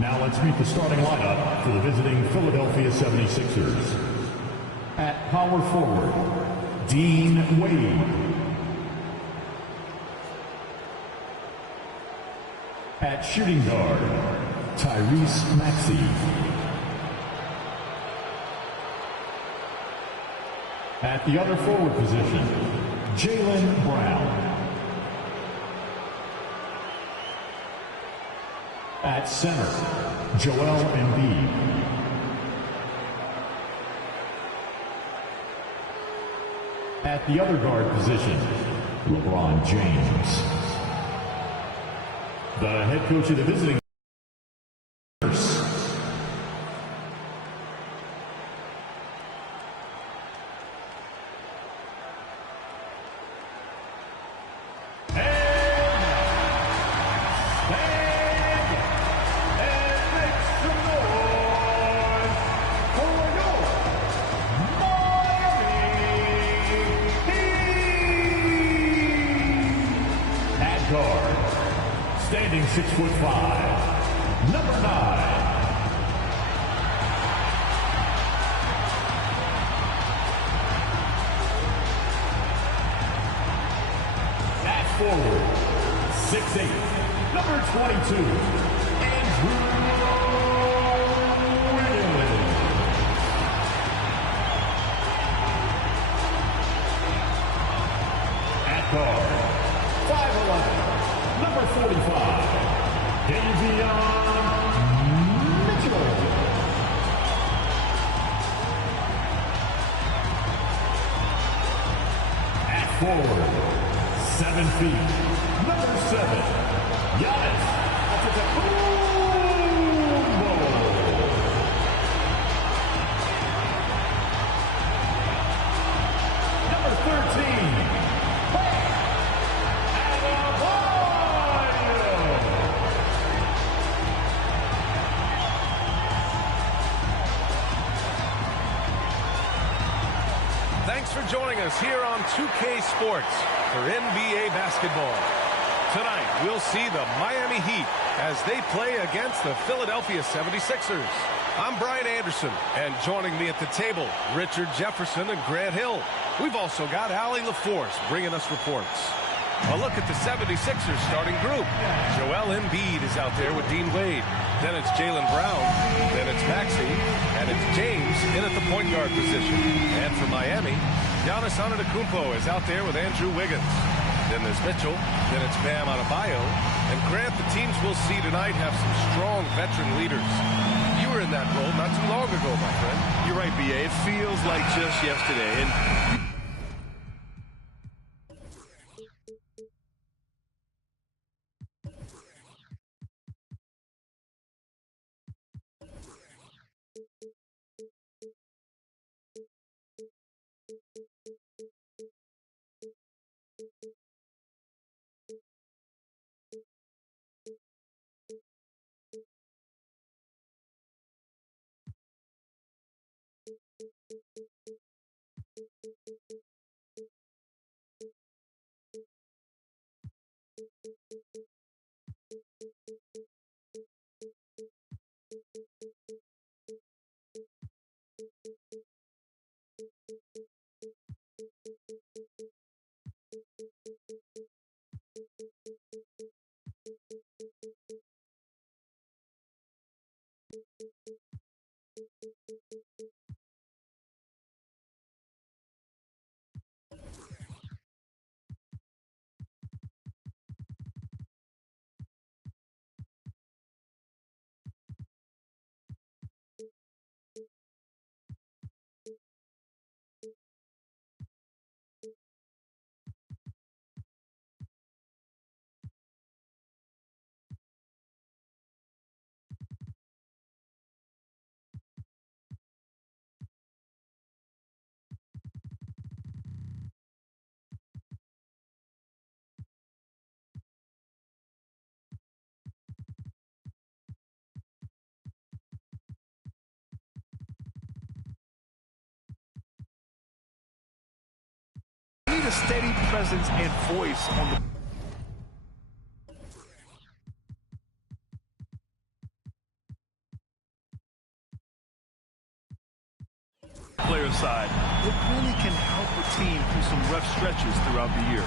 Now let's meet the starting lineup for the visiting Philadelphia 76ers. At power forward, Dean Wade. At shooting guard, Tyrese Maxey. At the other forward position, Jaylen Brown. At center, Joel Embiid. At the other guard position, Lebron James. The head coach of the visiting standing 6'5", number 9. At forward, 6'8", number 22, Andrew Wiggins. At guard, 5'11", number 45, Davion Mitchell. At forward, 7 feet, number 7, Giannis Antetokounmpo. Number 13, Bam Adebayo. Thanks for joining us here on 2K Sports for NBA basketball. Tonight, we'll see the Miami Heat as they play against the Philadelphia 76ers. I'm Brian Anderson, and joining me at the table, Richard Jefferson and Grant Hill. We've also got Allie LaForce bringing us reports. A look at the 76ers starting group. Joel Embiid is out there with Dean Wade. Then it's Jaylen Brown. Then it's Maxey. And it's James in at the point guard position. And for Miami, Giannis Antetokounmpo is out there with Andrew Wiggins. Then there's Mitchell. Then it's Bam Adebayo. And Grant, the teams we'll see tonight have some strong veteran leaders. You were in that role not too long ago, my friend. You're right, B.A. It feels like just yesterday. And a steady presence and voice on the player side, it really can help a team through some rough stretches throughout the year.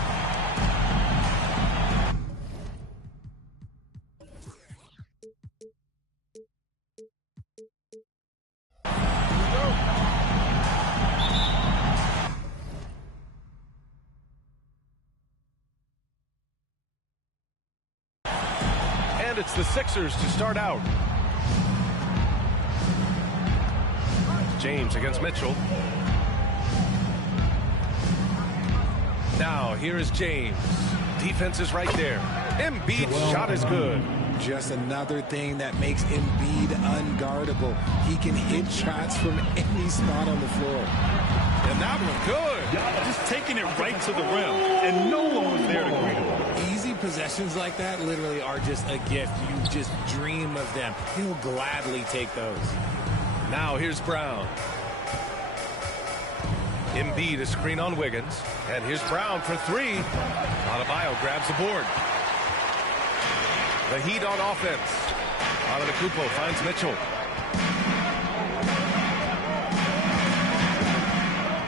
And it's the Sixers to start out. James against Mitchell. Now here is James. Defense is right there. Embiid's shot is good. Just another thing that makes Embiid unguardable. He can hit shots from any spot on the floor. And that was good. Just taking it right to the rim, and no one was there to greet him. Easy possessions like that literally are just a gift. You just dream of them. He'll gladly take those. Now here's Brown. Embiid is screen on Wiggins. And here's Brown for three. Adebayo grabs the board. The Heat on offense. Antetokounmpo finds Mitchell.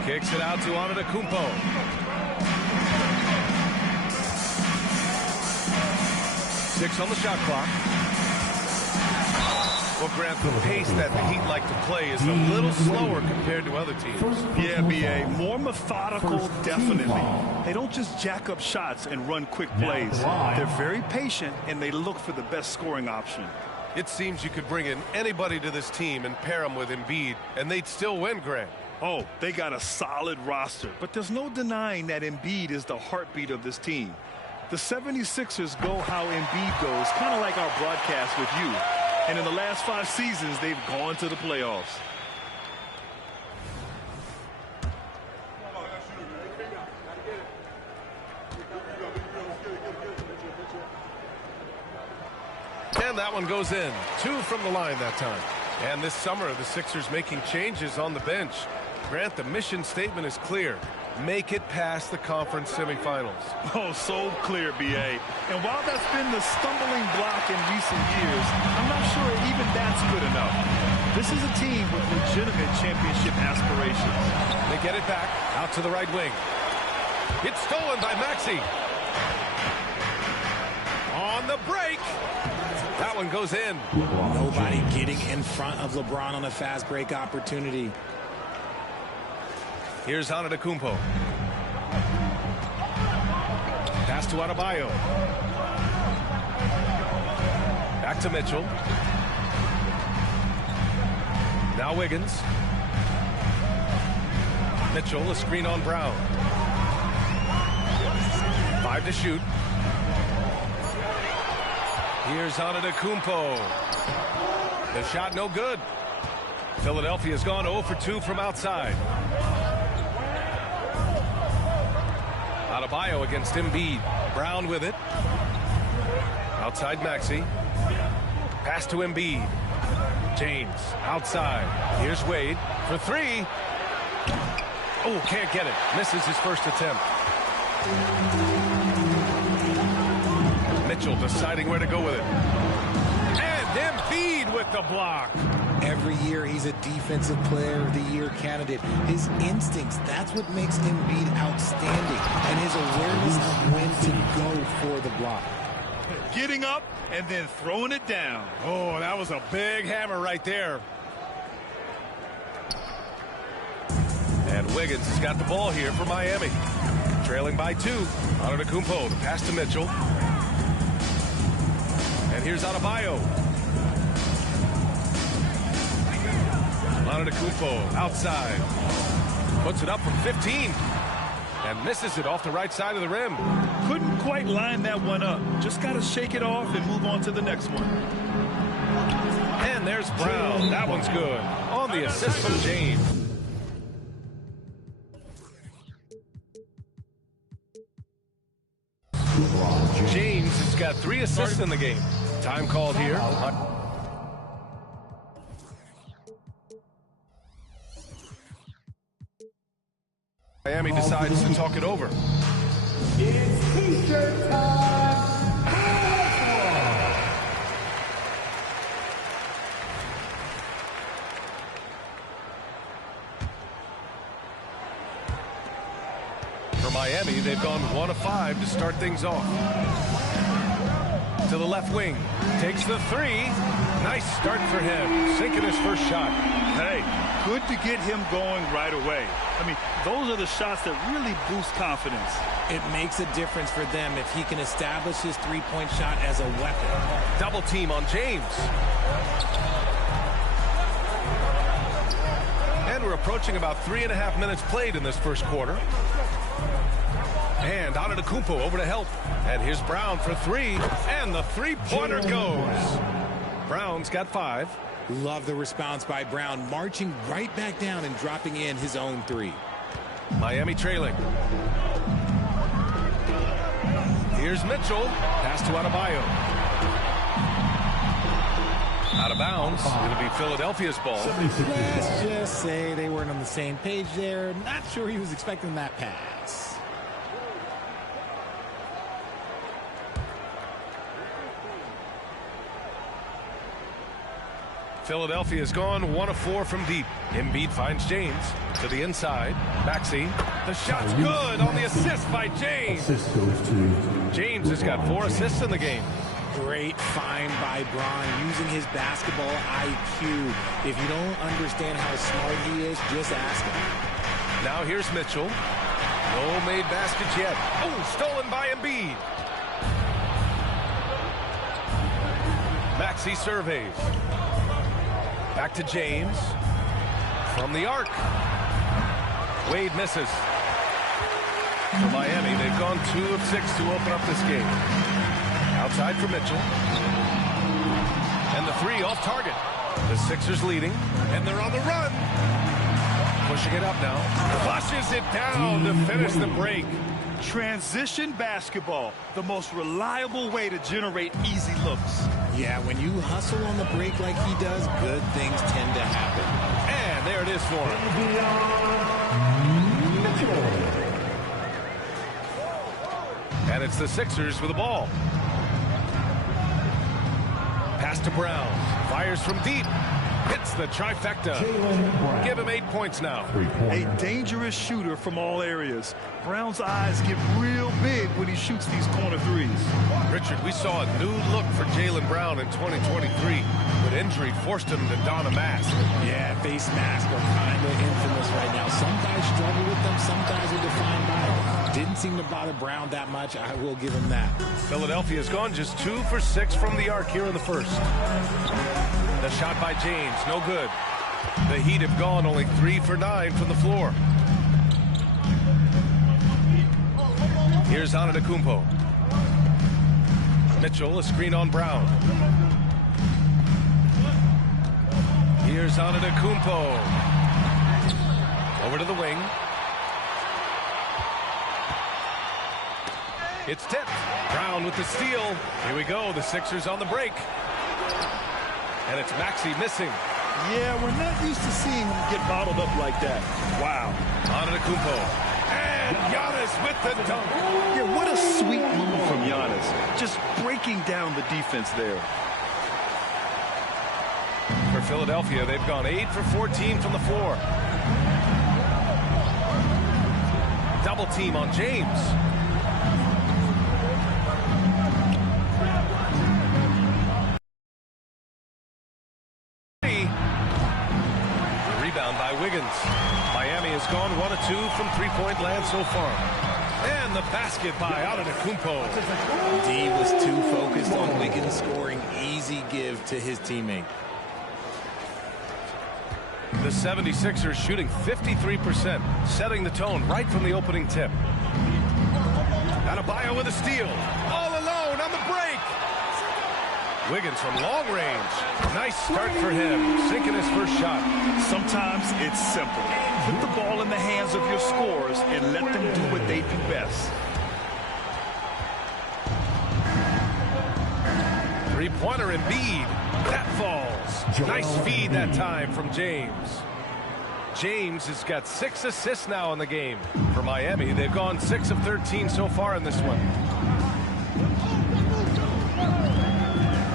Kicks it out to Antetokounmpo. Six on the shot clock. Well, Grant, the pace that the Heat like to play is a little slower compared to other teams. Yeah, B.A. More methodical, definitely. They don't just jack up shots and run quick plays. They're very patient, and they look for the best scoring option. It seems you could bring in anybody to this team and pair them with Embiid, and they'd still win, Grant. Oh, they got a solid roster, but there's no denying that Embiid is the heartbeat of this team. The 76ers go how Embiid goes, kind of like our broadcast with you. And in the last 5 seasons, they've gone to the playoffs. And that one goes in. 2 from the line that time. And this summer, the Sixers making changes on the bench. Grant, the mission statement is clear. Make it past the conference semifinals. Oh, so clear, B.A. And while that's been the stumbling block in recent years, I'm not sure even that's good enough. This is a team with legitimate championship aspirations. They get it back out to the right wing. It's stolen by Maxey. On the break. That one goes in. Nobody getting in front of LeBron on a fast break opportunity. Here's Antetokounmpo. Pass to Adebayo. Back to Mitchell. Now Wiggins. Mitchell, a screen on Brown. 5 to shoot. Here's Antetokounmpo. The shot no good. Philadelphia's gone 0 for 2 from outside. Adebayo against Embiid. Brown with it. Outside Maxey. Pass to Embiid. James outside. Here's Wade for 3. Oh, can't get it. Misses his first attempt. Mitchell deciding where to go with it. And Embiid with the block. Every year he's a defensive player of the year candidate. His instincts, that's what makes Embiid outstanding. And his awareness of when to go for the block. Getting up and then throwing it down. Oh, that was a big hammer right there. And Wiggins has got the ball here for Miami. Trailing by 2. Antetokounmpo, the pass to Mitchell. And here's Adebayo. Antetokounmpo outside. Puts it up from 15. And misses it off the right side of the rim. Couldn't quite line that one up. Just got to shake it off and move on to the next one. And there's Brown. That one's good. On the assist from James. James has got 3 assists in the game. Time called here. Miami decides to talk it over. It's T-shirt time. Miami, they've gone 1 of 5 to start things off. To the left wing. Takes the three. Nice start for him. Sinking his first shot. Hey, good to get him going right away. I mean, those are the shots that really boost confidence. It makes a difference for them if he can establish his three-point shot as a weapon. Double team on James. And we're approaching about 3.5 minutes played in this first quarter. And Antetokounmpo over to help. And here's Brown for three. And the three-pointer goes. Brown's got 5. Love the response by Brown, marching right back down and dropping in his own three. Miami trailing. Here's Mitchell. Pass to Adebayo. Out of bounds. It'll be Philadelphia's ball. Let's just say they weren't on the same page there. Not sure he was expecting that pass. Philadelphia's gone 1 of 4 from deep. Embiid finds James to the inside. Maxey. The shot's good on the assist by James. Assist goes to James has got 4 assists in the game. Great find by Braun, using his basketball IQ. If you don't understand how smart he is, just ask him. Now here's Mitchell. No made baskets yet. Oh, stolen by Embiid. Maxey surveys. Back to James. From the arc. Wade misses. For Miami, they've gone 2 of 6 to open up this game. Outside for Mitchell. And the three off target. The Sixers leading. And they're on the run. Pushing it up now. Flushes it down to finish the break. Transition basketball, the most reliable way to generate easy looks. Yeah, when you hustle on the break like he does, good things tend to happen. And there it is for him. And it's the Sixers with the ball. Pass to Brown. Fires from deep. Hits the trifecta. Give him 8 points now. A dangerous shooter from all areas. Brown's eyes get real big when he shoots these corner threes. Richard, we saw a new look for Jaylen Brown in 2023, but injury forced him to don a mask. Yeah, face masks are kind of infamous right now. Some guys struggle with them, some guys are defined by it. Didn't seem to bother Brown that much. I will give him that. Philadelphia's gone just 2 for 6 from the arc here in the first. The shot by James, no good. The Heat have gone only 3 for 9 from the floor. Here's Antetokounmpo. Mitchell, a screen on Brown. Here's Antetokounmpo. Over to the wing. It's tipped. Brown with the steal. Here we go. The Sixers on the break. And it's Maxey missing. Yeah, we're not used to seeing him get bottled up like that. Wow. Antetokounmpo. And Giannis with the dunk. Yeah, what a sweet move from Giannis. Just breaking down the defense there. For Philadelphia, they've gone 8 for 14 from the floor. Double team on James. Rebound by Wiggins. Miami has gone 1 of 2 from three-point land so far. And the basket by Antetokounmpo. D was too focused on Wiggins scoring. Easy give to his teammate. The 76ers shooting 53%, setting the tone right from the opening tip. Adebayo with a steal. All alone on the break. Wiggins from long range. Nice start for him, sinking his first shot. Sometimes it's simple. Put the ball in the hands of your scorers and let them do what they do best. Three-pointer Embiid. That falls. Nice feed that time from James. James has got 6 assists now in the game. For Miami, they've gone 6 of 13 so far in this one.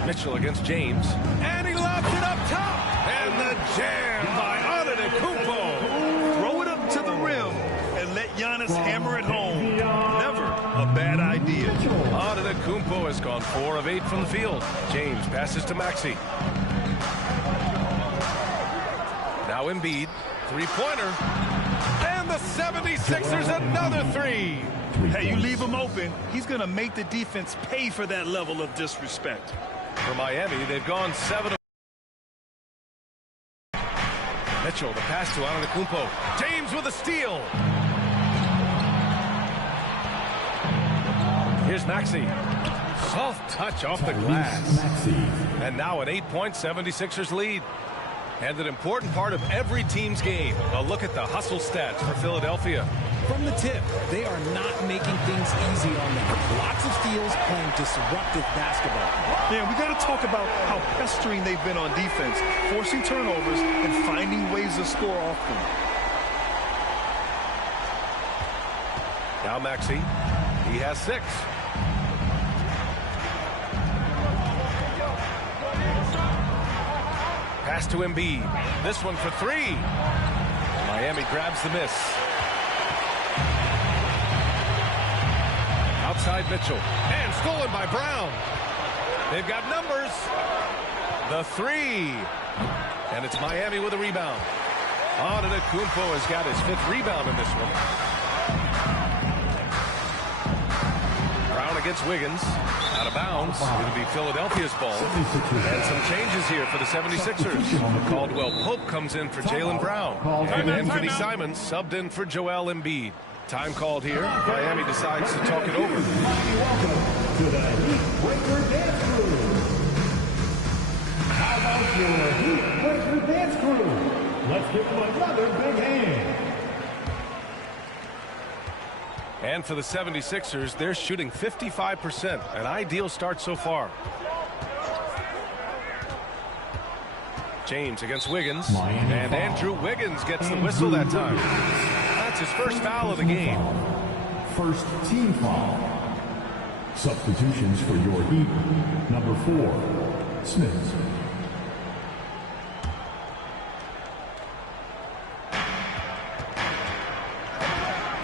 Mitchell against James. And he lobs it up top. And the jam by Antetokounmpo. Throw it up to the rim and let Giannis hammer it home. idea. Antetokounmpo has gone 4 of 8 from the field. James passes to Maxey. Now Embiid, three-pointer. And the 76ers another 3. Hey, you leave him open, he's going to make the defense pay for that level of disrespect. For Miami, they've gone 7 of Mitchell, the pass to Antetokounmpo. James with a steal. Here's Maxey. Soft touch off the glass. And now an 8-point 76ers lead. And an important part of every team's game. A look at the hustle stats for Philadelphia. From the tip, they are not making things easy on them. Lots of steals, playing disruptive basketball. Yeah, we got to talk about how pestering they've been on defense, forcing turnovers and finding ways to score off them. Now Maxey. He has 6. Pass to Embiid. This one for 3. Miami grabs the miss. Outside Mitchell. And stolen by Brown. They've got numbers. The 3. And it's Miami with a rebound. Antetokounmpo has got his 5th rebound in this one. Brown against Wiggins. Out of bounds. It'll be Philadelphia's ball. And some changes here for the 76ers. Caldwell Pope comes in for Jaylen Brown. And Anthony Simons subbed in for Joel Embiid. Time called here. Miami decides to talk it over. Welcome to the Heat Breaker Dance Crew. How about your Heat Breaker Dance Crew? Let's give them another big hand. And for the 76ers, they're shooting 55%. An ideal start so far. James against Wiggins. And Andrew Wiggins gets the whistle that time. That's his first foul of the game. First team foul. Substitutions for your Heat. Number 4, Smith.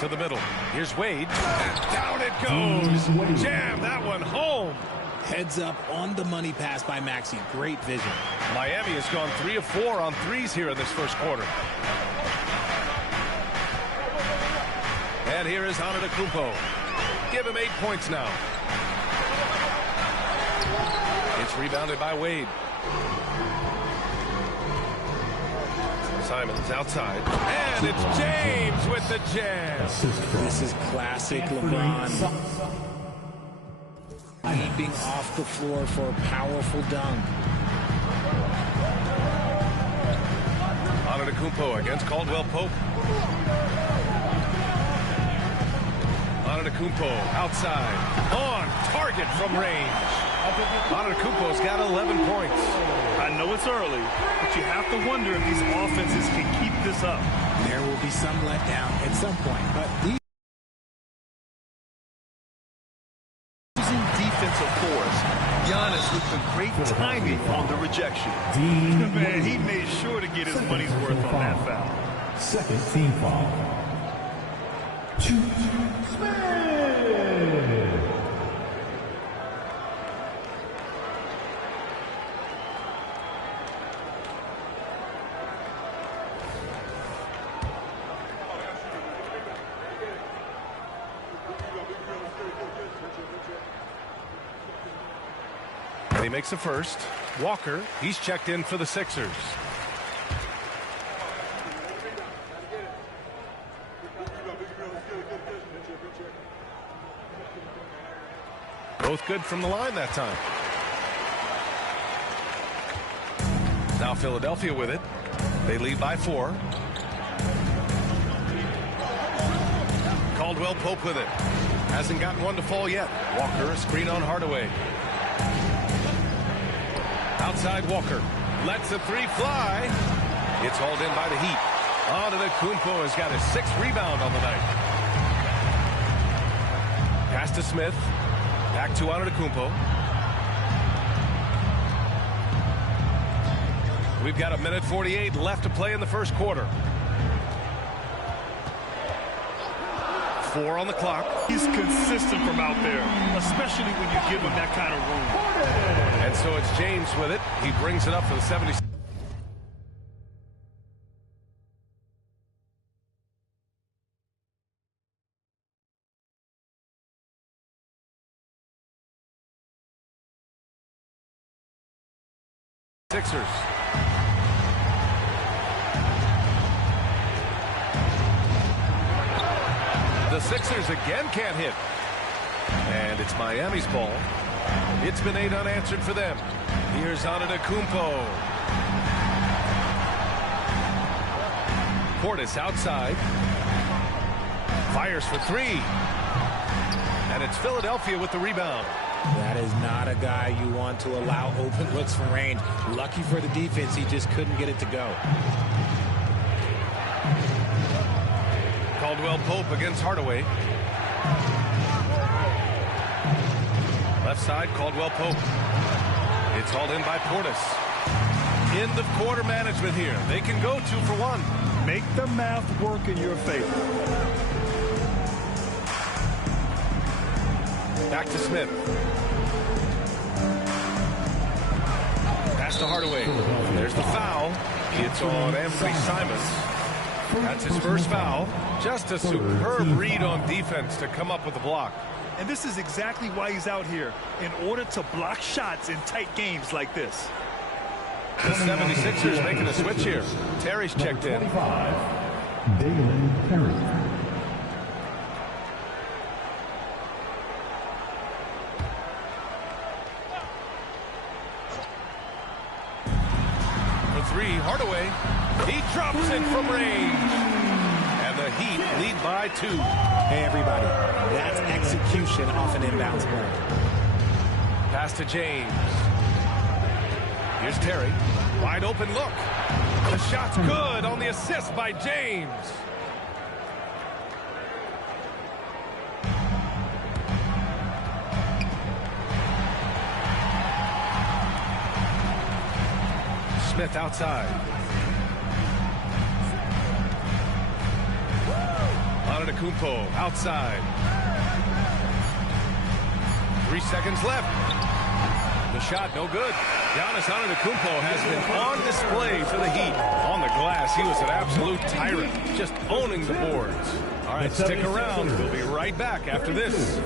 To the middle. Here's Wade. And down it goes. Jam that one home. Heads up on the money pass by Maxey. Great vision. Miami has gone 3 of 4 on threes here in this first quarter. And here is Antetokounmpo. Give him 8 points now. It's rebounded by Wade. Simons outside. And it's James with the jam. This is classic LeBron. Leaping off the floor for a powerful dunk. Antetokounmpo against Caldwell Pope. Antetokounmpo outside. On target from range. Antetokounmpo's got 11 points. I know it's early, but you have to wonder if these offenses can keep this up. There will be some letdown at some point, but these Using defensive force, Giannis with the great timing on the rejection. Man, he made sure to get his money's worth on that foul. Second team foul. Smith. And he makes a first. Walker, he's checked in for the Sixers. Both good from the line that time. Now Philadelphia with it. They lead by 4. Caldwell Pope with it. Hasn't gotten one to fall yet. Walker, a screen on Hardaway. Outside Walker. Lets the 3 fly. It's hauled in by the Heat. Antetokounmpo has got his 6th rebound on the night. Pass to Smith. Back to Antetokounmpo. We've got 1:48 left to play in the first quarter. 4 on the clock. He's consistent from out there, especially when you give him that kind of room. And so it's James with it. He brings it up for the 76ers. The Sixers again can't hit. And it's Miami's ball. It's been 8 unanswered for them. Here's Antetokounmpo. Portis outside. Fires for 3. And it's Philadelphia with the rebound. That is not a guy you want to allow open looks from range. Lucky for the defense, he just couldn't get it to go. Caldwell Pope against Hardaway. Left side, Caldwell Pope. It's hauled in by Portis. End of quarter management here. They can go 2 for 1. Make the math work in your favor. Back to Smith. Pass to Hardaway. There's the foul. It's on Anthony Simons. That's his first foul. Just a superb read on defense to come up with the block. And this is exactly why he's out here, in order to block shots in tight games like this. The 76ers making a switch here. Terry's checked in. 25, Dalen Terry. For 3, Hardaway. He drops it from range. And the Heat lead by 2. Hey, everybody, that's execution off an inbounds play. Pass to James. Here's Terry. Wide open look. The shot's good on the assist by James. Smith outside. Antetokounmpo outside. 3 seconds left. The shot no good. Giannis Antetokounmpo has been on display for the Heat. On the glass, he was an absolute tyrant, just owning the boards. All right, stick around. We'll be right back after this.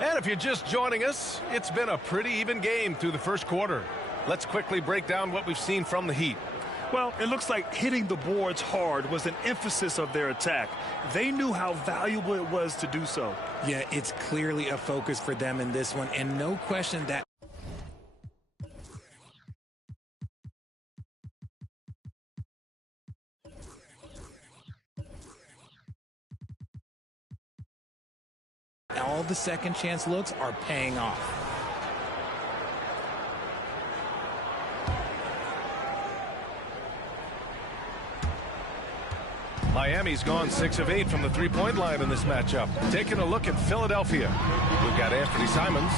And if you're just joining us, it's been a pretty even game through the first quarter. Let's quickly break down what we've seen from the Heat. Well, it looks like hitting the boards hard was an emphasis of their attack. They knew how valuable it was to do so. Yeah, it's clearly a focus for them in this one, and no question that all the second chance looks are paying off. Miami's gone 6 of 8 from the three-point line in this matchup. Taking a look at Philadelphia. We've got Anthony Simons.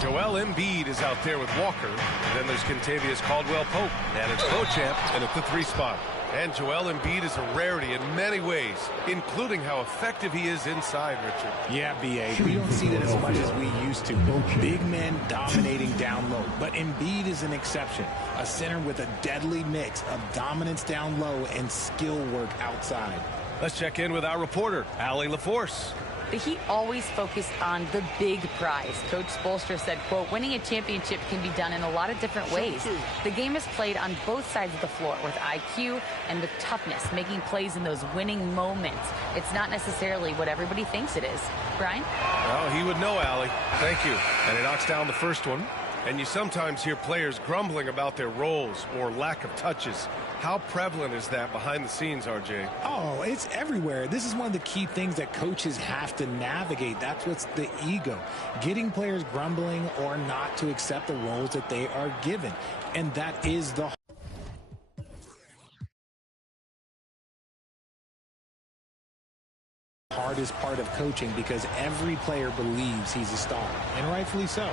Joel Embiid is out there with Walker. Then there's Kentavious Caldwell-Pope. And it's Beauchamp in at the 3 spot. And Joel Embiid is a rarity in many ways, including how effective he is inside, Richard. Yeah, B.A. We don't see that as much as we used to. Big men dominating down low. But Embiid is an exception. A center with a deadly mix of dominance down low and skill work outside. Let's check in with our reporter, Allie LaForce. The Heat always focus on the big prize. Coach Spoelstra said, quote, winning a championship can be done in a lot of different ways. The game is played on both sides of the floor with IQ and with toughness, making plays in those winning moments. It's not necessarily what everybody thinks it is. Brian? Well, he would know, Allie. Thank you. And he knocks down the first one. And you sometimes hear players grumbling about their roles or lack of touches. How prevalent is that behind the scenes, RJ? Oh, it's everywhere. This is one of the key things that coaches have to navigate. That's what's the ego. Getting players grumbling or not to accept the roles that they are given. And that is the hardest part of coaching, because every player believes he's a star, and rightfully so.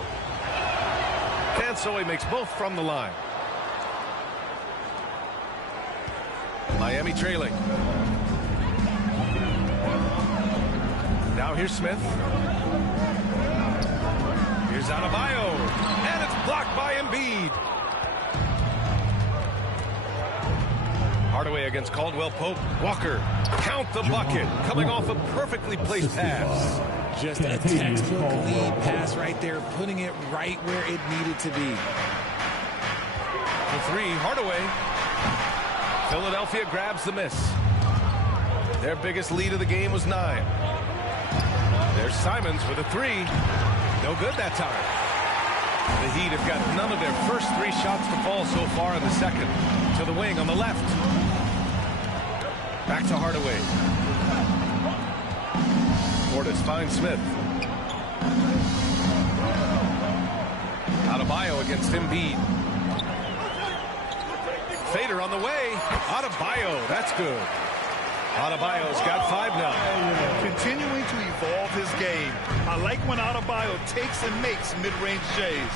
And so he makes both from the line. Miami trailing. Now here's Smith. Here's Adebayo. And it's blocked by Embiid. Hardaway against Caldwell-Pope. Walker. Count the bucket. Coming off a perfectly placed pass. Just a textbook lead pass right there, putting it right where it needed to be. The 3, Hardaway. Philadelphia grabs the miss. Their biggest lead of the game was 9. There's Simons with a 3. No good that time. The Heat have got none of their first 3 shots to fall so far in the second. To the wing on the left. Back to Hardaway. Portis finds Smith. Adebayo against Embiid. Fader on the way. Adebayo, that's good. Adebayo's got 5 now. Continuing to evolve his game. I like when Adebayo takes and makes mid-range J's.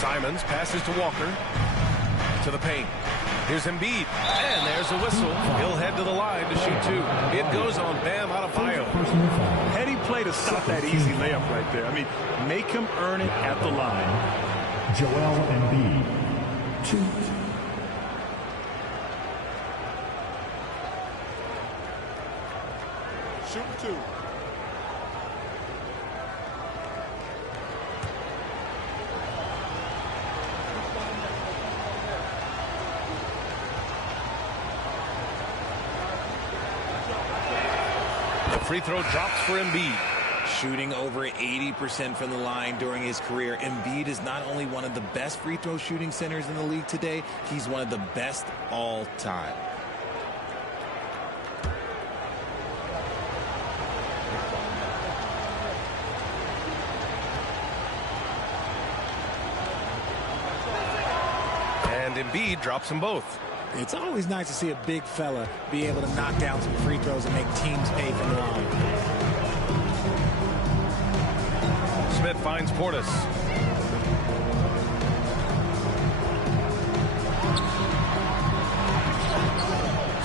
Simons passes to Walker. To the paint. Here's Embiid. And there's a whistle. He'll head to the line to shoot 2. It goes on Bam Adebayo. Heady play to stop that easy layup right there. I mean, make him earn it at the line. Joel Embiid. 2. Shoot 2. The free throw drops for Embiid. Shooting over 80% from the line during his career. Embiid is not only one of the best free throw shooting centers in the league today, he's one of the best all time. And Embiid drops them both. It's always nice to see a big fella be able to knock down some free throws and make teams pay from the line. Smith finds Portis.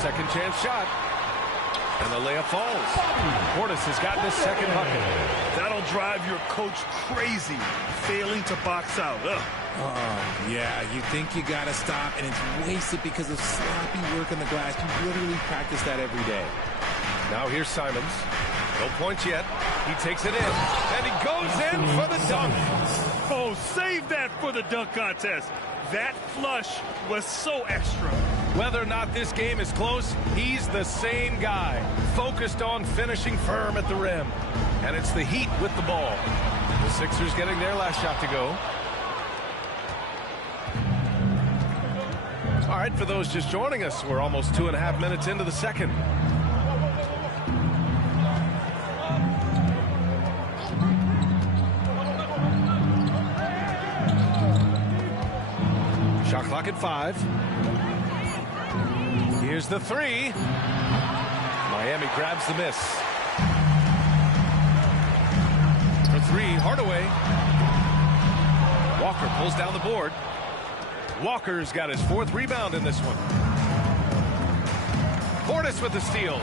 Second chance shot. And the layup falls. Portis has gotten his second bucket. That'll drive your coach crazy, failing to box out. Ugh. Oh, yeah, you think you got to stop, and it's wasted because of sloppy work on the glass. You literally practice that every day. Now here's Simons. No points yet. He takes it in, and he goes in for the dunk. Oh, save that for the dunk contest. That flush was so extra. Whether or not this game is close, he's the same guy, focused on finishing firm at the rim. And it's the Heat with the ball. The Sixers getting their last shot to go. All right, for those just joining us, we're almost 2.5 minutes into the second. Shot clock at 5. Here's the 3. Miami grabs the miss. For 3, Hardaway. Walker pulls down the board. Walker's got his 4th rebound in this one. Portis with the steal.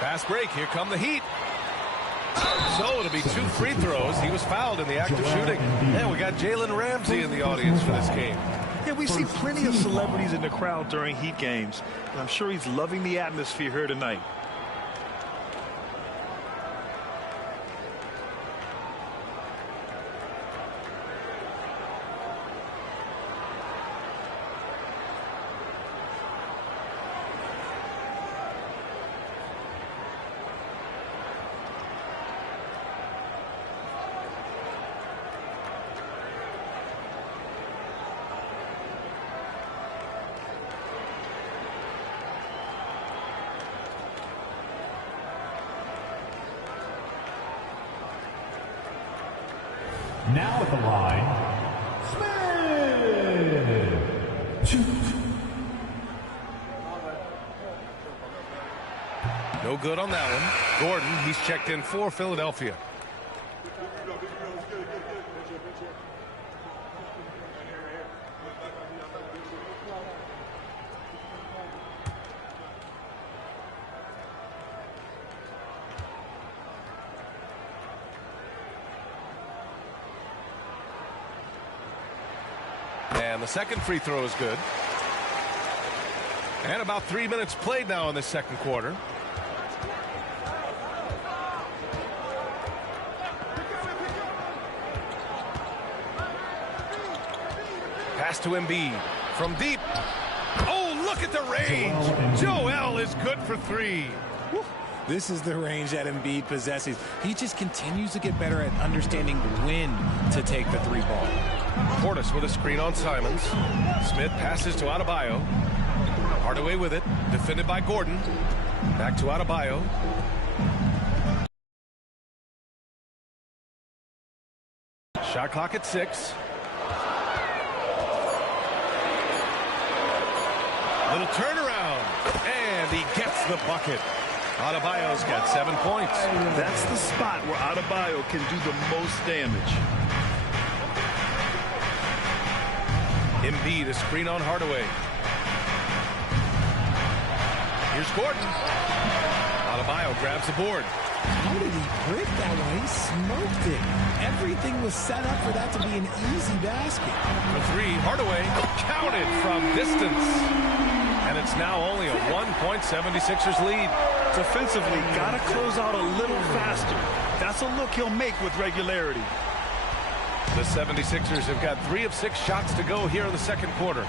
Fast break. Here come the Heat. So it'll be 2 free throws. He was fouled in the act of shooting. And we got Jalen Ramsey in the audience for this game. Yeah, we see plenty of celebrities in the crowd during Heat games. And I'm sure he's loving the atmosphere here tonight. Now at the line, Smith. No good on that one. Gordon, he's checked in for Philadelphia. And the second free throw is good. And about 3 minutes played now in the second quarter. Pass to Embiid from deep. Oh, look at the range. Joel is good for 3. This is the range that Embiid possesses. He just continues to get better at understanding when to take the 3 ball. Portis with a screen on Simons. Smith passes to Adebayo. Hardaway with it. Defended by Gordon. Back to Adebayo. Shot clock at 6. Little turnaround. And he gets the bucket. Adebayo's got 7 points. That's the spot where Adebayo can do the most damage. Embiid, a screen on Hardaway. Here's Gordon. Adebayo grabs the board. How did he break that one? He smoked it. Everything was set up for that to be an easy basket. For 3, Hardaway counted from distance. And it's now only a 1-point 76ers lead. Defensively, got to close out a little faster. That's a look he'll make with regularity. The 76ers have got 3 of 6 shots to go here in the second quarter.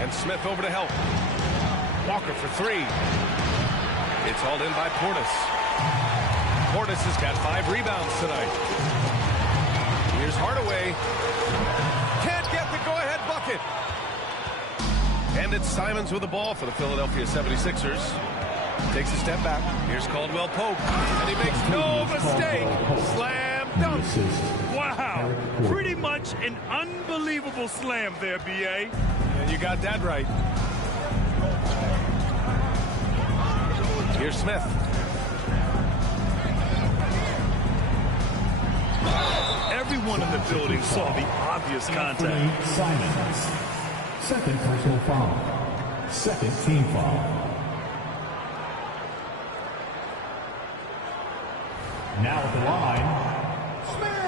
And Smith over to help. Walker for 3. It's hauled in by Portis. Portis has got 5 rebounds tonight. Here's Hardaway. Can't get the go-ahead bucket. And it's Simons with the ball for the Philadelphia 76ers. Takes a step back. Here's Caldwell Pope. And he makes no mistake. Slam dunk. Wow. Pretty much an unbelievable slam there, B.A. And you got that right. Here's Smith. Everyone in the building saw the obvious contact. Simons. Second personal foul. Second team foul. Now at the line, Smith.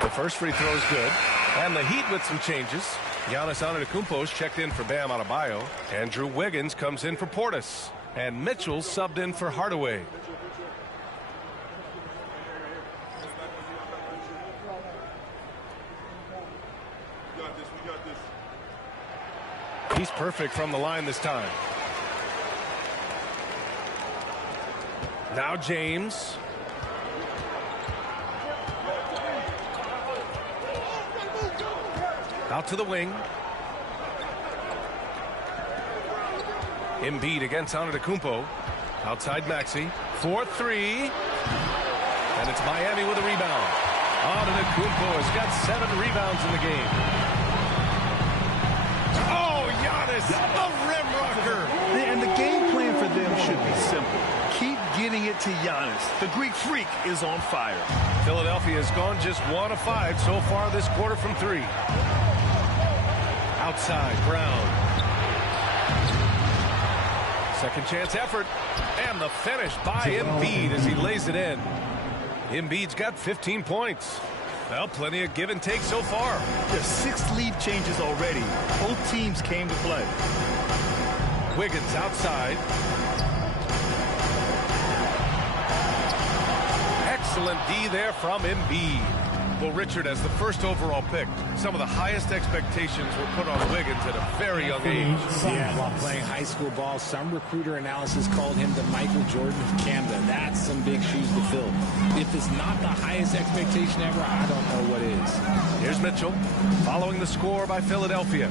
The first free throw is good. And the Heat with some changes. Giannis Antetokounmpo is checked in for Bam Adebayo. Andrew Wiggins comes in for Portis. And Mitchell subbed in for Hardaway. He's perfect from the line this time. Now James. Out to the wing. Embiid against Antetokounmpo. Outside Maxey. 4-3. And it's Miami with a rebound. Antetokounmpo has got 7 rebounds in the game. Oh, Giannis, the rim rocker. And the game plan for them should be simple. Keep getting it to Giannis. The Greek freak is on fire. Philadelphia has gone just 1 of 5 so far this quarter from 3. Outside, Brown. Second chance effort. And the finish by Embiid as he lays it in. Embiid's got 15 points. Well, plenty of give and take so far. There's 6 lead changes already. Both teams came to play. Wiggins outside. Excellent D there from Embiid. Well, Richard, as the first overall pick, some of the highest expectations were put on Wiggins at a very young age. Yeah, while playing high school ball, some recruiter analysis called him the Michael Jordan of Canada. That's some big shoes to fill. If it's not the highest expectation ever, I don't know what is. Here's Mitchell, following the score by Philadelphia.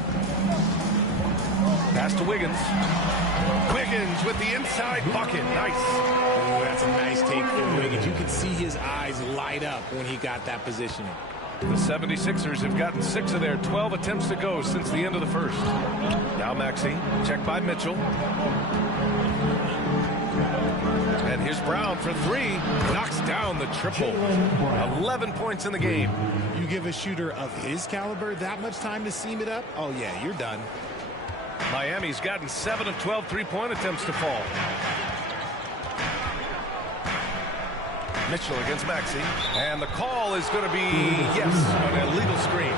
Pass to Wiggins. Wiggins with the inside bucket. Nice. Oh, that's a nice take for Wiggins. You can see his eyes light up when he got that positioning. The 76ers have gotten 6 of their 12 attempts to go since the end of the first. Now Maxey, checked by Mitchell. And here's Brown for 3. Knocks down the triple. 11 points in the game. You give a shooter of his caliber that much time to seam it up? Oh, yeah, you're done. Miami's gotten 7 of 12 three-point attempts to fall. Mitchell against Maxey. And the call is going to be, yes, an illegal screen.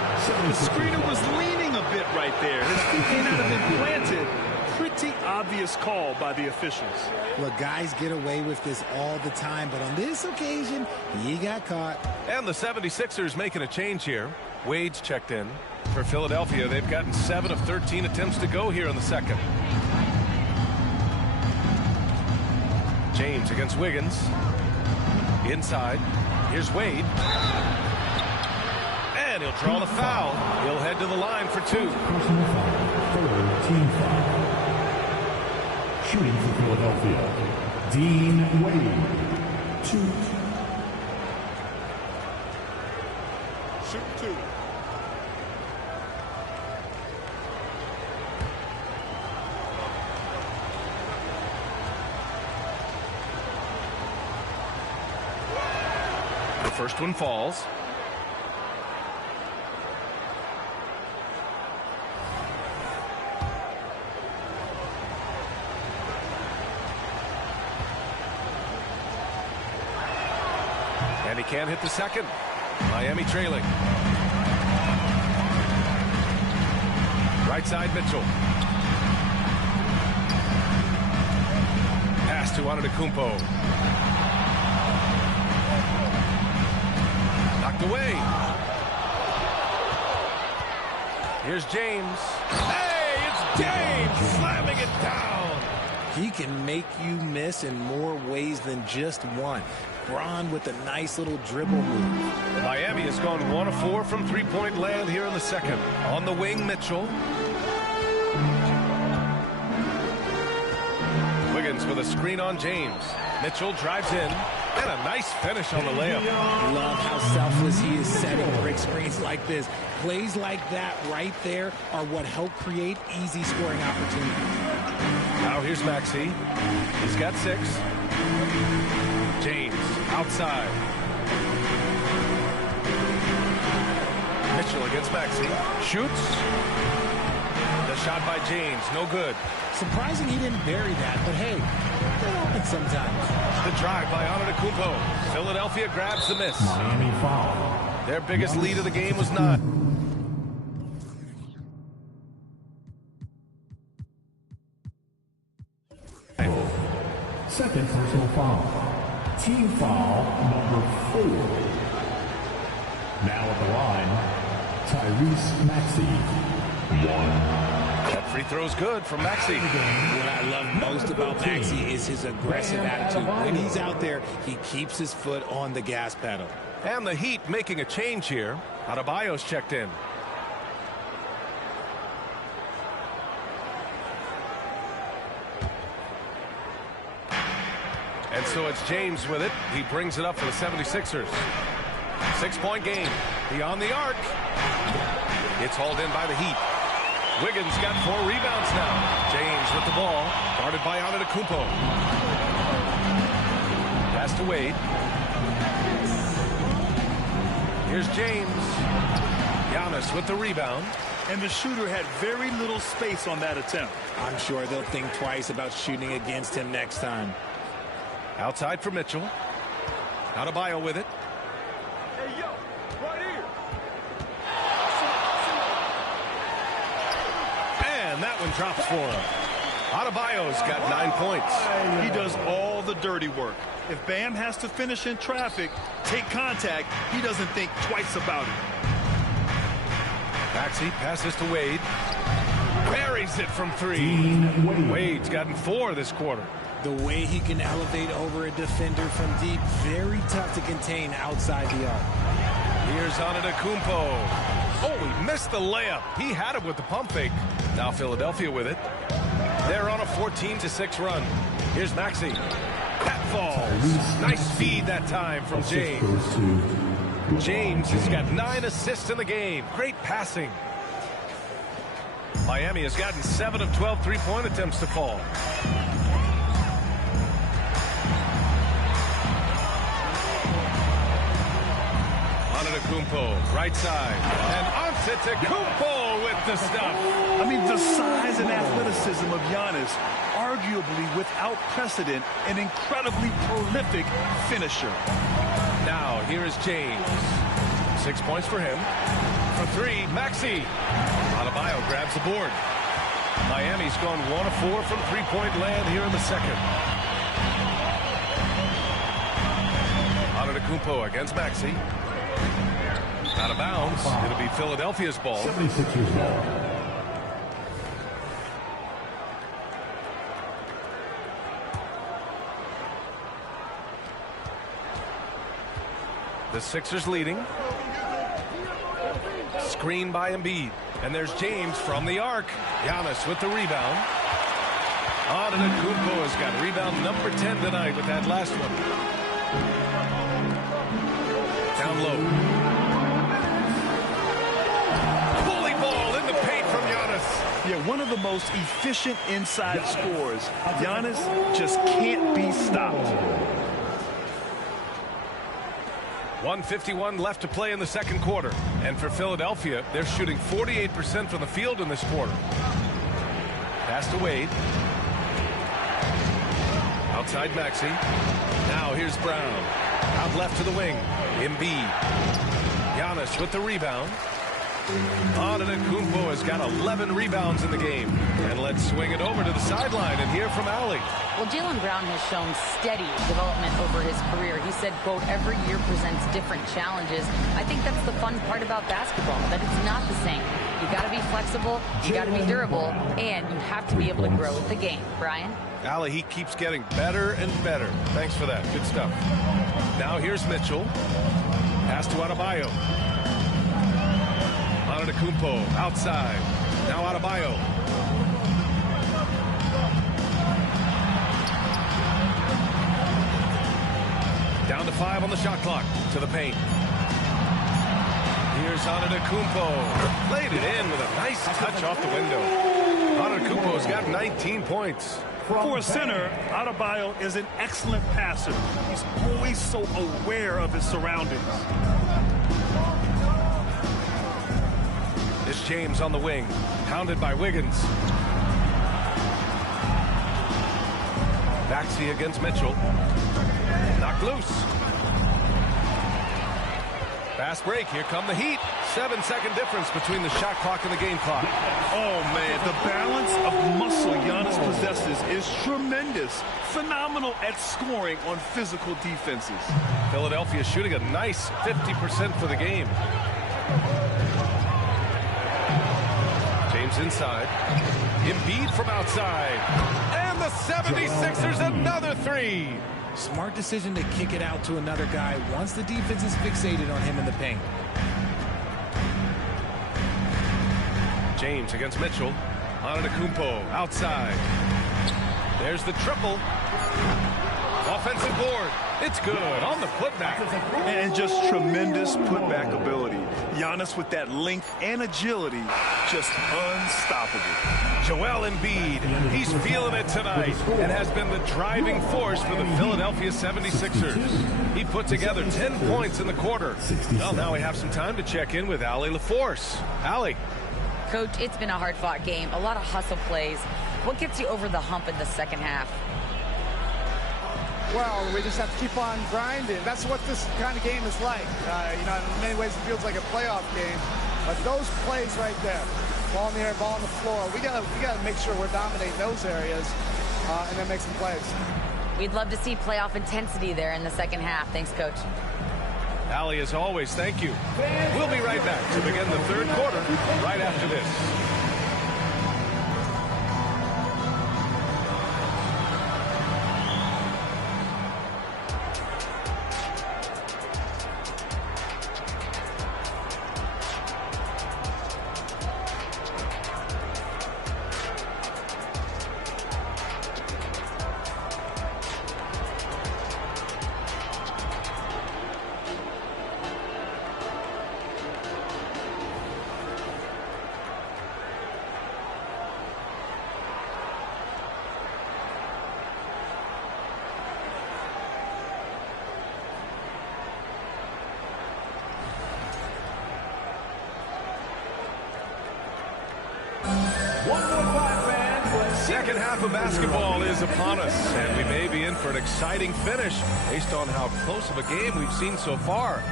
The screener was leaning a bit right there. His feet may not have been planted. Pretty obvious call by the officials. Look, guys get away with this all the time, but on this occasion, he got caught. And the 76ers making a change here. Wade's checked in. For Philadelphia, they've gotten 7 of 13 attempts to go here in the second. James against Wiggins. Inside. Here's Wade. And he'll draw the foul. He'll head to the line for 2. Personal foul. Third team foul. Shooting for Philadelphia, Dean Wade. 2. Shoot 2. The first one falls. And he can't hit the second. Miami trailing. Right side, Mitchell. Pass to Antetokounmpo. Knocked away. Here's James. Hey, it's James slamming it down. He can make you miss in more ways than just one. Braun with a nice little dribble move. Miami has gone 1 of 4 from three-point land here in the second. On the wing, Mitchell. Wiggins with a screen on James. Mitchell drives in. And a nice finish on the layup. Love how selfless he is setting brick screens like this. Plays like that right there are what help create easy scoring opportunities. Now here's Maxey. He's got 6. James outside. Mitchell against Maxey. Shoots. The shot by James. No good. Surprising he didn't bury that, but hey, It happens sometimes. The drive by Antetokounmpo. Philadelphia grabs the miss. Miami foul. Their biggest lead of the game was not. Second personal foul. Team foul number 4. Now at the line, Tyrese Maxey. 1. That free throw's good from Maxey. What I love most about Maxey is his aggressive attitude. When he's out there, he keeps his foot on the gas pedal. And the Heat making a change here. Adebayo's checked in. And so it's James with it. He brings it up for the 76ers. 6-point game. Beyond the arc. It's hauled in by the Heat. Wiggins got 4 rebounds now. James with the ball. Guarded by Antetokounmpo. Pass to Wade. Here's James. Giannis with the rebound. And the shooter had very little space on that attempt. I'm sure they'll think twice about shooting against him next time. Outside for Mitchell. Adebayo with it. Hey, yo, right here. And that one drops for him. Adebayo's got 9 points. He does all the dirty work. If Bam has to finish in traffic, take contact, he doesn't think twice about it. Maxey passes to Wade. Buries it from 3. Wade's gotten 4 this quarter. The way he can elevate over a defender from deep, very tough to contain outside the arc. Here's Antetokounmpo. Oh, he missed the layup. He had it with the pump fake. Now Philadelphia with it. They're on a 14-6 run. Here's Maxey. That falls. Nice feed that time from James. James has got 9 assists in the game. Great passing. Miami has gotten 7 of 12 3-point attempts to fall. Antetokounmpo, right side. And Antetokounmpo with the stuff. I mean, the size and athleticism of Giannis, arguably without precedent, an incredibly prolific finisher. Now, here is James. 6 points for him. For 3, Maxey. Adebayo grabs the board. Miami's gone 1 of 4 from 3-point land here in the second. Antetokounmpo against Maxey. Out of bounds. It'll be Philadelphia's ball. 76ers ball. The Sixers leading. Screen by Embiid. And there's James from the arc. Giannis with the rebound. Antetokounmpo has got rebound number 10 tonight with that last one. Down low. Bully ball in the paint from Giannis. Yeah, one of the most efficient inside scorers. Giannis just can't be stopped. 1:51 left to play in the second quarter. And for Philadelphia, they're shooting 48% from the field in this quarter. Pass to Wade. Outside Maxey. Now here's Brown. Out left to the wing. Embiid. Giannis with the rebound. Antetokounmpo has got 11 rebounds in the game. And let's swing it over to the sideline and hear from Allie. Well, Jaylen Brown has shown steady development over his career. He said, quote, every year presents different challenges. I think that's the fun part about basketball, that it's not the same. You got to be flexible, you got to be durable, and you have to be able to grow with the game. Brian? Allie, he keeps getting better and better. Thanks for that. Good stuff. Now here's Mitchell. Pass to Adebayo. Antetokounmpo outside. Now Adebayo. Down to 5 on the shot clock. To the paint. Here's Antetokounmpo. Played it in with a nice touch off the window. Antetokounmpo's got 19 points. For a center, Adebayo is an excellent passer. He's always so aware of his surroundings. It's James on the wing. Pounded by Wiggins. Maxey against Mitchell. Knocked loose. Fast break. Here come the Heat. 7-second difference between the shot clock and the game clock. Oh, man, the balance of muscle Giannis possesses is tremendous. Phenomenal at scoring on physical defenses. Philadelphia shooting a nice 50% for the game. James inside. Embiid from outside. And the 76ers another three. Smart decision to kick it out to another guy once the defense is fixated on him in the paint. James against Mitchell. Antetokounmpo outside. There's the triple. Offensive board. It's good on the putback. And just tremendous putback ability. Giannis with that length and agility, just unstoppable. Joel Embiid, he's feeling it tonight and has been the driving force for the Philadelphia 76ers. He put together 10 points in the quarter. Well, now we have some time to check in with Allie LaForce. Allie. Coach, it's been a hard-fought game. A lot of hustle plays. What gets you over the hump in the second half? Well, we just have to keep on grinding. That's what this kind of game is like. You know, in many ways it feels like a playoff game. But those plays right there, ball in the air, ball on the floor, we gotta make sure we're dominating those areas and then make some plays. We'd love to see playoff intensity there in the second half. Thanks, Coach. Allie, as always, thank you. We'll be right back to begin the third quarter right after this. Second half of basketball is upon us, and we may be in for an exciting finish based on how close of a game we've seen so far.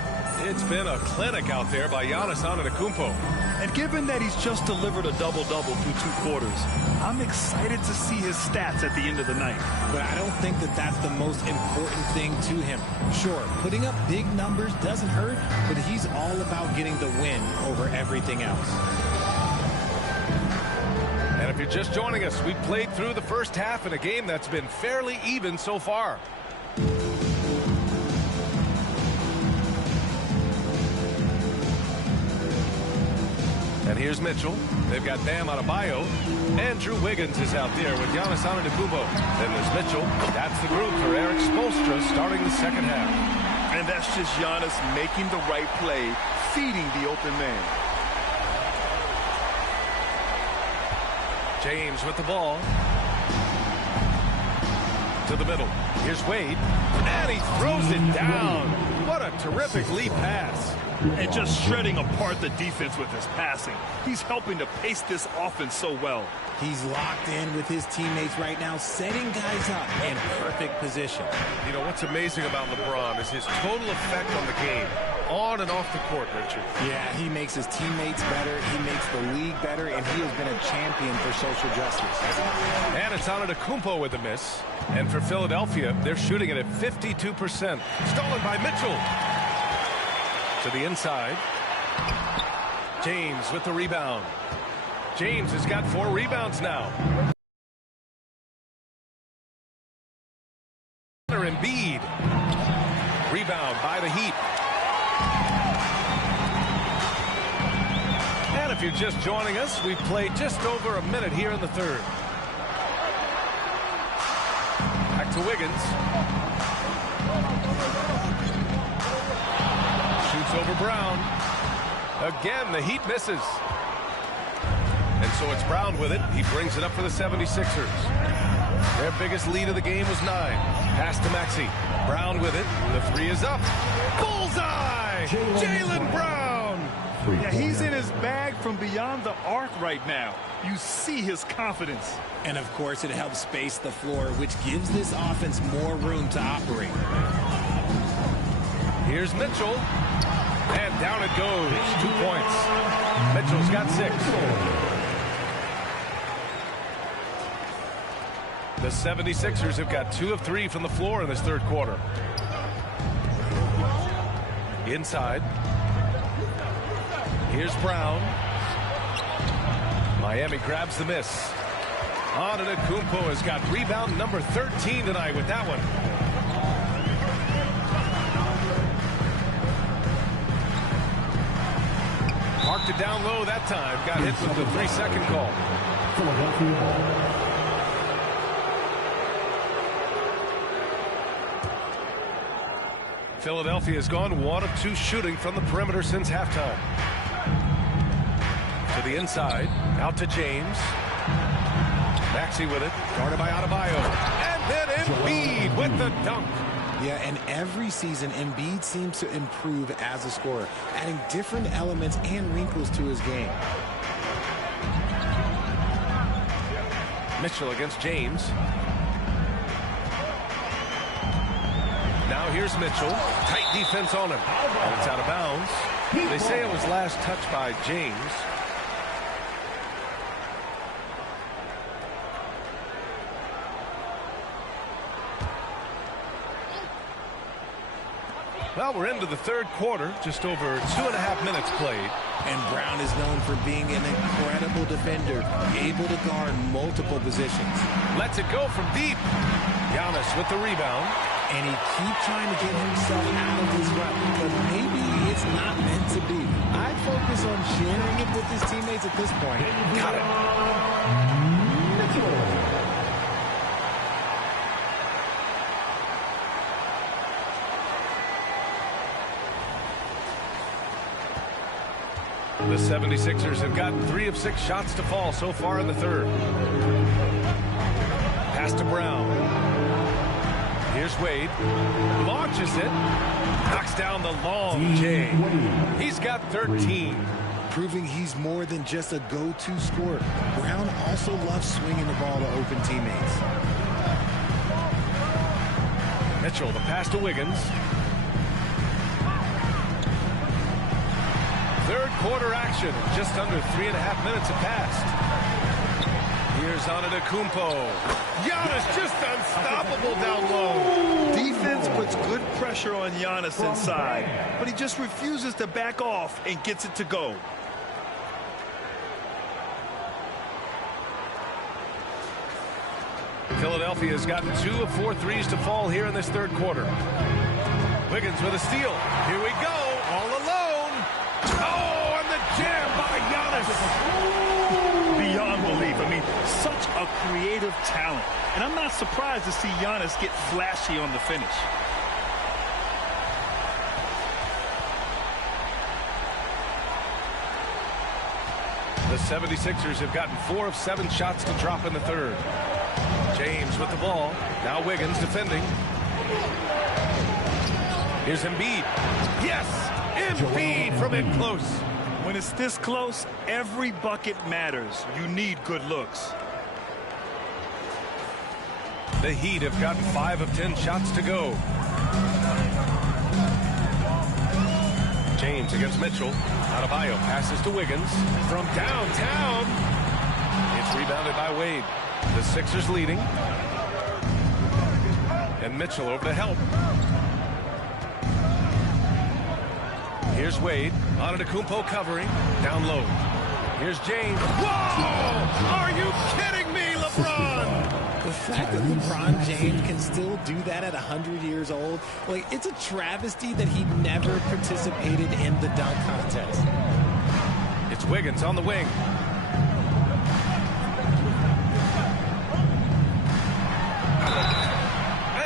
It's been a clinic out there by Giannis Antetokounmpo. And given that he's just delivered a double-double through 2 quarters, I'm excited to see his stats at the end of the night. But I don't think that that's the most important thing to him. Sure, putting up big numbers doesn't hurt, but he's all about getting the win over everything else. And if you're just joining us, we've played through the first half in a game that's been fairly even so far. And here's Mitchell. They've got Bam Adebayo. Andrew Wiggins is out there with Giannis Antetokounmpo. Then there's Mitchell. That's the group for Eric Spoelstra starting the second half. And that's just Giannis making the right play, feeding the open man. James with the ball. To the middle. Here's Wade. And he throws it down. What a terrific lead pass. And just shredding apart the defense with his passing. He's helping to pace this offense so well. He's locked in with his teammates right now, setting guys up in perfect position. You know, what's amazing about LeBron is his total effect on the game, on and off the court, Richard. Yeah, he makes his teammates better, he makes the league better, and he has been a champion for social justice. And it's Antetokounmpo with the miss. And for Philadelphia, they're shooting it at 52%. Stolen by Mitchell. To the inside. James with the rebound. James has got 4 rebounds now. Embiid. Rebound by the Heat. And if you're just joining us, we've played just over a minute here in the third. Back to Wiggins. Shoots over Brown. Again, the Heat misses. And so it's Brown with it. He brings it up for the 76ers. Their biggest lead of the game was 9. Pass to Maxey. Brown with it. The 3 is up. Bullseye! Jaylen Brown! Yeah, he's in his bag from beyond the arc right now. You see his confidence. And, of course, it helps space the floor, which gives this offense more room to operate. Here's Mitchell. And down it goes. 2 points. Mitchell's got 6. The 76ers have got 2 of 3 from the floor in this third quarter. Inside. Here's Brown. Miami grabs the miss. Antetokounmpo has got rebound number 13 tonight with that one. Marked it down low that time. Got hit with the 3-second call. Philadelphia ball. Philadelphia has gone 1 of 2 shooting from the perimeter since halftime. To the inside, out to James. Maxey with it, guarded by Adebayo. And then Embiid with the dunk. Yeah, and every season, Embiid seems to improve as a scorer, adding different elements and wrinkles to his game. Mitchell against James. Now here's Mitchell. Tight defense on him. And it's out of bounds. They say it was last touched by James. Well, we're into the third quarter. Just over 2.5 minutes played. And Brown is known for being an incredible defender, able to guard multiple positions. Lets it go from deep. Giannis with the rebound. And he keeps trying to get himself out of his rut, but maybe it's not meant to be. I'd focus on sharing it with his teammates at this point. Got it. The 76ers have gotten 3 of 6 shots to fall so far in the third. Pass to Brown. Here's Wade. Launches it. Knocks down the long J. He's got 13. Proving he's more than just a go-to scorer. Brown also loves swinging the ball to open teammates. Mitchell, the pass to Wiggins. Third quarter action. Just under 3.5 minutes have passed. Here's Antetokounmpo. Giannis just unstoppable down low. Defense puts good pressure on Giannis inside, but he just refuses to back off and gets it to go. Philadelphia has gotten 2 of 4 threes to fall here in this third quarter. Wiggins with a steal. Here we go. All alone. Oh, and the jam by Giannis. Beyond belief. I mean, such a creative talent. And I'm not surprised to see Giannis get flashy on the finish. The 76ers have gotten 4 of 7 shots to drop in the third. James with the ball. Now Wiggins defending. Here's Embiid. Yes! Embiid from in close. When it's this close, every bucket matters. You need good looks. The Heat have gotten 5 of 10 shots to go. James against Mitchell. Adebayo passes to Wiggins from downtown. It's rebounded by Wade. The Sixers leading. And Mitchell over to help. Here's Wade. Antetokounmpo covering. Down low. Here's James. Whoa! Are you kidding me, LeBron? The fact that LeBron James can still do that at 100 years old, like, it's a travesty that he never participated in the dunk contest. It's Wiggins on the wing.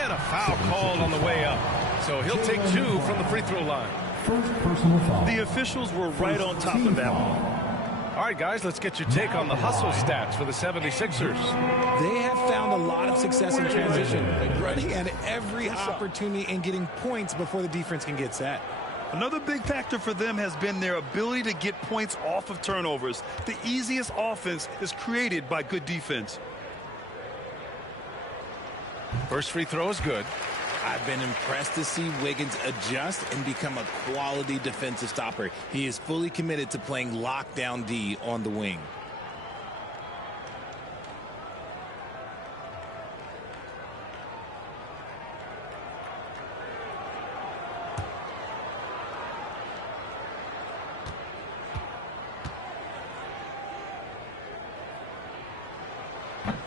And a foul called on the way up. So he'll take 2 from the free throw line. First personal foul. The officials were right on top of that one. All right, guys, let's get your take on the hustle stats for the 76ers. They have found a lot of success in transition, like running at every opportunity and getting points before the defense can get set. Another big factor for them has been their ability to get points off of turnovers. The easiest offense is created by good defense. First free throw is good. I've been impressed to see Wiggins adjust and become a quality defensive stopper. He is fully committed to playing lockdown D on the wing.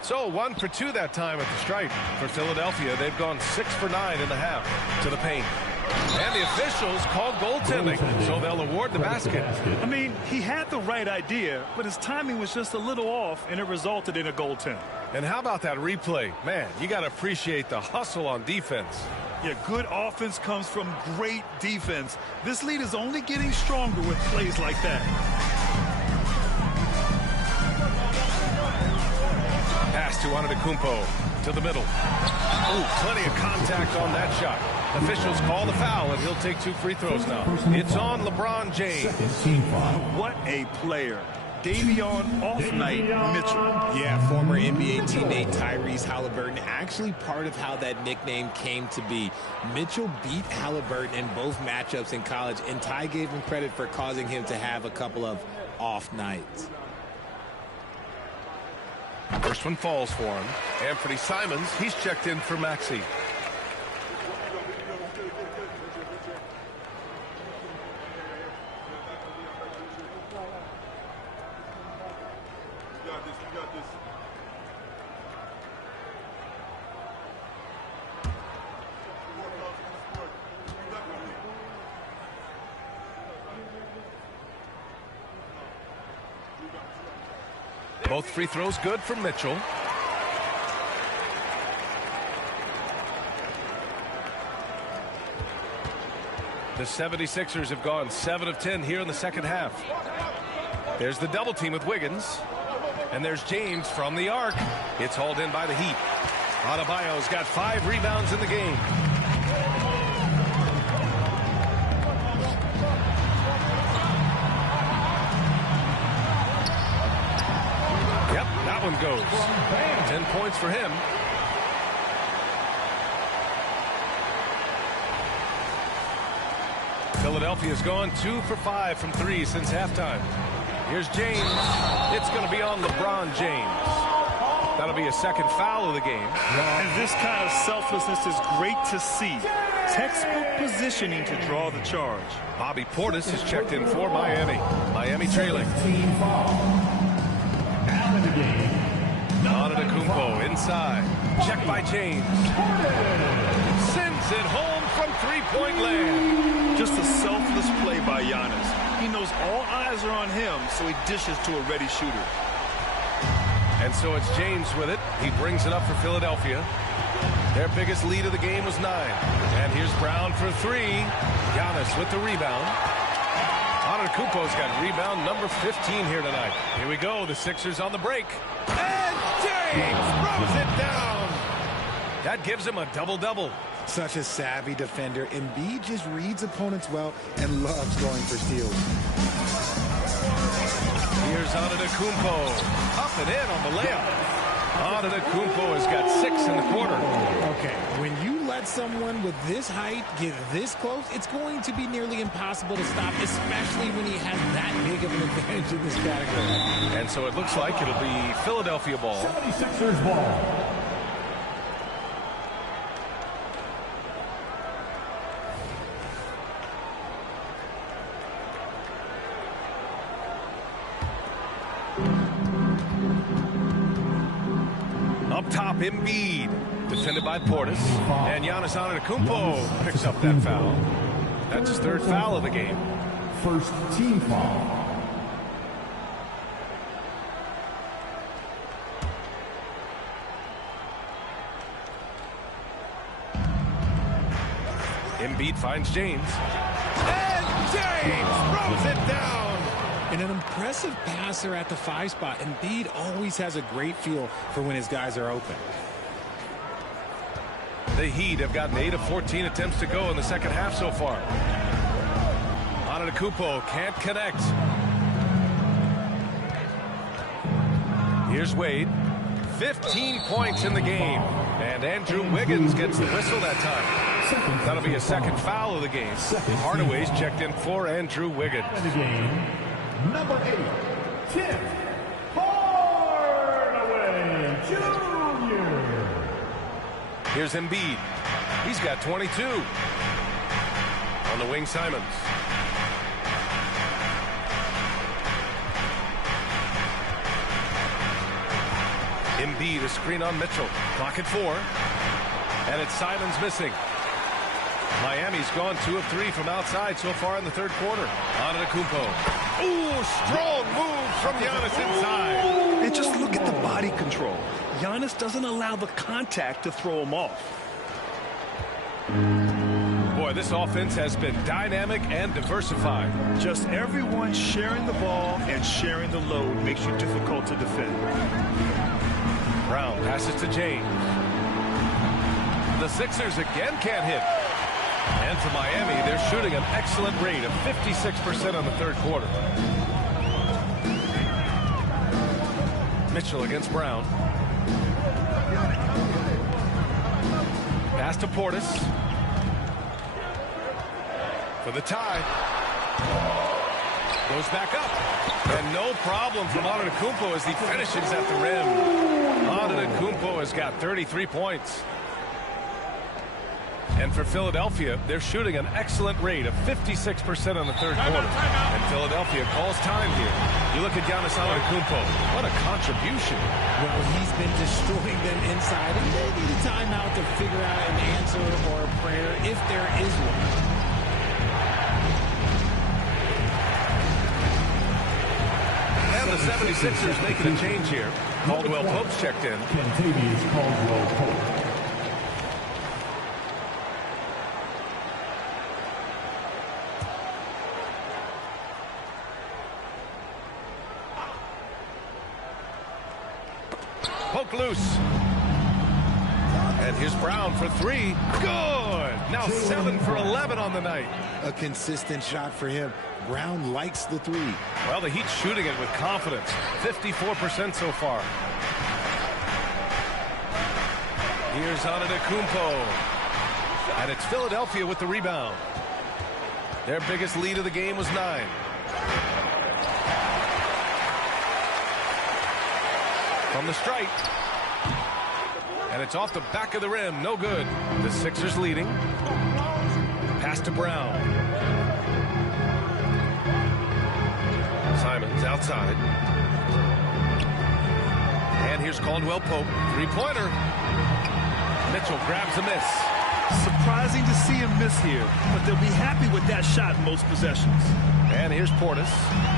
So 1 for 2 that time at the stripe for Philadelphia. They've gone 6 for 9 in the half to the paint. And the officials called goaltending, so they'll award the basket. I mean, he had the right idea, but his timing was just a little off, and it resulted in a goaltend. And how about that replay? Man, you got to appreciate the hustle on defense. Yeah, good offense comes from great defense. This lead is only getting stronger with plays like that. Pass to Antetokounmpo to the middle. Ooh, plenty of contact on that shot. Officials call the foul, and he'll take 2 free throws now. It's on LeBron James. What a player. Davion off-night Mitchell. Yeah, former NBA teammate Tyrese Halliburton, actually part of how that nickname came to be. Mitchell beat Halliburton in both matchups in college, and Ty gave him credit for causing him to have a couple of off nights. First one falls for him. Anthony Simons, he's checked in for Maxey. Both free throws good for Mitchell. The 76ers have gone 7 of 10 here in the second half. There's the double team with Wiggins. And there's James from the arc. It's hauled in by the Heat. Adebayo's got 5 rebounds in the game. Yep, that one goes. 10 points for him. Philadelphia's gone 2 for 5 from 3 since halftime. Here's James. It's going to be on LeBron James. That'll be a second foul of the game. And this kind of selflessness is great to see. Textbook positioning to draw the charge. Bobby Portis is checked in for Miami. Miami trailing. Antetokounmpo inside. Checked by James. Sends it home from three-point land. Just a selfless play by Giannis. He knows all eyes are on him, so he dishes to a ready shooter. And so it's James with it. He brings it up for Philadelphia. Their biggest lead of the game was 9. And here's Brown for 3. Giannis with the rebound. Antetokounmpo's got rebound number 15 here tonight. Here we go. The Sixers on the break. And James throws it down. That gives him a double-double. Such a savvy defender. Embiid just reads opponents well and loves going for steals. Here's Antetokounmpo. Up and in on the layup. Antetokounmpo has got 6 in the quarter. Okay, when you let someone with this height get this close, it's going to be nearly impossible to stop, especially when he has that big of an advantage in this category. And so it looks like it'll be Philadelphia ball. 76ers ball. Up top, Embiid, defended by Portis, and Giannis Antetokounmpo picks up that foul. That's his 3rd foul of the game. First team foul. Embiid finds James. And James throws it down. And an impressive passer at the 5 spot. Embiid always has a great feel for when his guys are open. The Heat have gotten 8 of 14 attempts to go in the second half so far. Antetokounmpo can't connect. Here's Wade. 15 points in the game. And Andrew Wiggins gets the whistle that time. That'll be a second foul of the game. Hardaway's checked in for Andrew Wiggins. In the game, number 8, Tim Hardaway Jr. Here's Embiid. He's got 22. On the wing, Simons. Embiid, a screen on Mitchell. Clock at 4. And it's Simons missing. Miami's gone 2 of 3 from outside so far in the third quarter. Antetokounmpo. Ooh, strong move from Giannis inside. And just look at the body control. Giannis doesn't allow the contact to throw him off. Boy, this offense has been dynamic and diversified. Just everyone sharing the ball and sharing the load makes you difficult to defend. Brown passes to James. The Sixers again can't hit. And for Miami, they're shooting an excellent rate of 56% on the third quarter. Mitchell against Brown. Pass to Portis. For the tie. Goes back up. And no problem from Antetokounmpo as he finishes at the rim. Antetokounmpo has got 33 points. And for Philadelphia, they're shooting an excellent rate of 56% on the third quarter. And Philadelphia calls time here. You look at Giannis Antetokounmpo. What a contribution. Well, he's been destroying them inside. And they need a timeout to figure out an answer or a prayer if there is one. And the 76ers making a change here. Caldwell Pope's checked in. Kentavious Caldwell Pope. Poke loose. And here's Brown for 3. Good. Now 7 for 11 on the night. A consistent shot for him. Brown likes the 3. Well, the Heat's shooting it with confidence. 54% so far. Here's Antetokounmpo. And it's Philadelphia with the rebound. Their biggest lead of the game was 9. From the strike. And it's off the back of the rim. No good. The Sixers leading. Pass to Brown. Simons outside. And here's Caldwell Pope. 3-pointer. Mitchell grabs a miss. Surprising to see him miss here, but they'll be happy with that shot in most possessions. And here's Portis.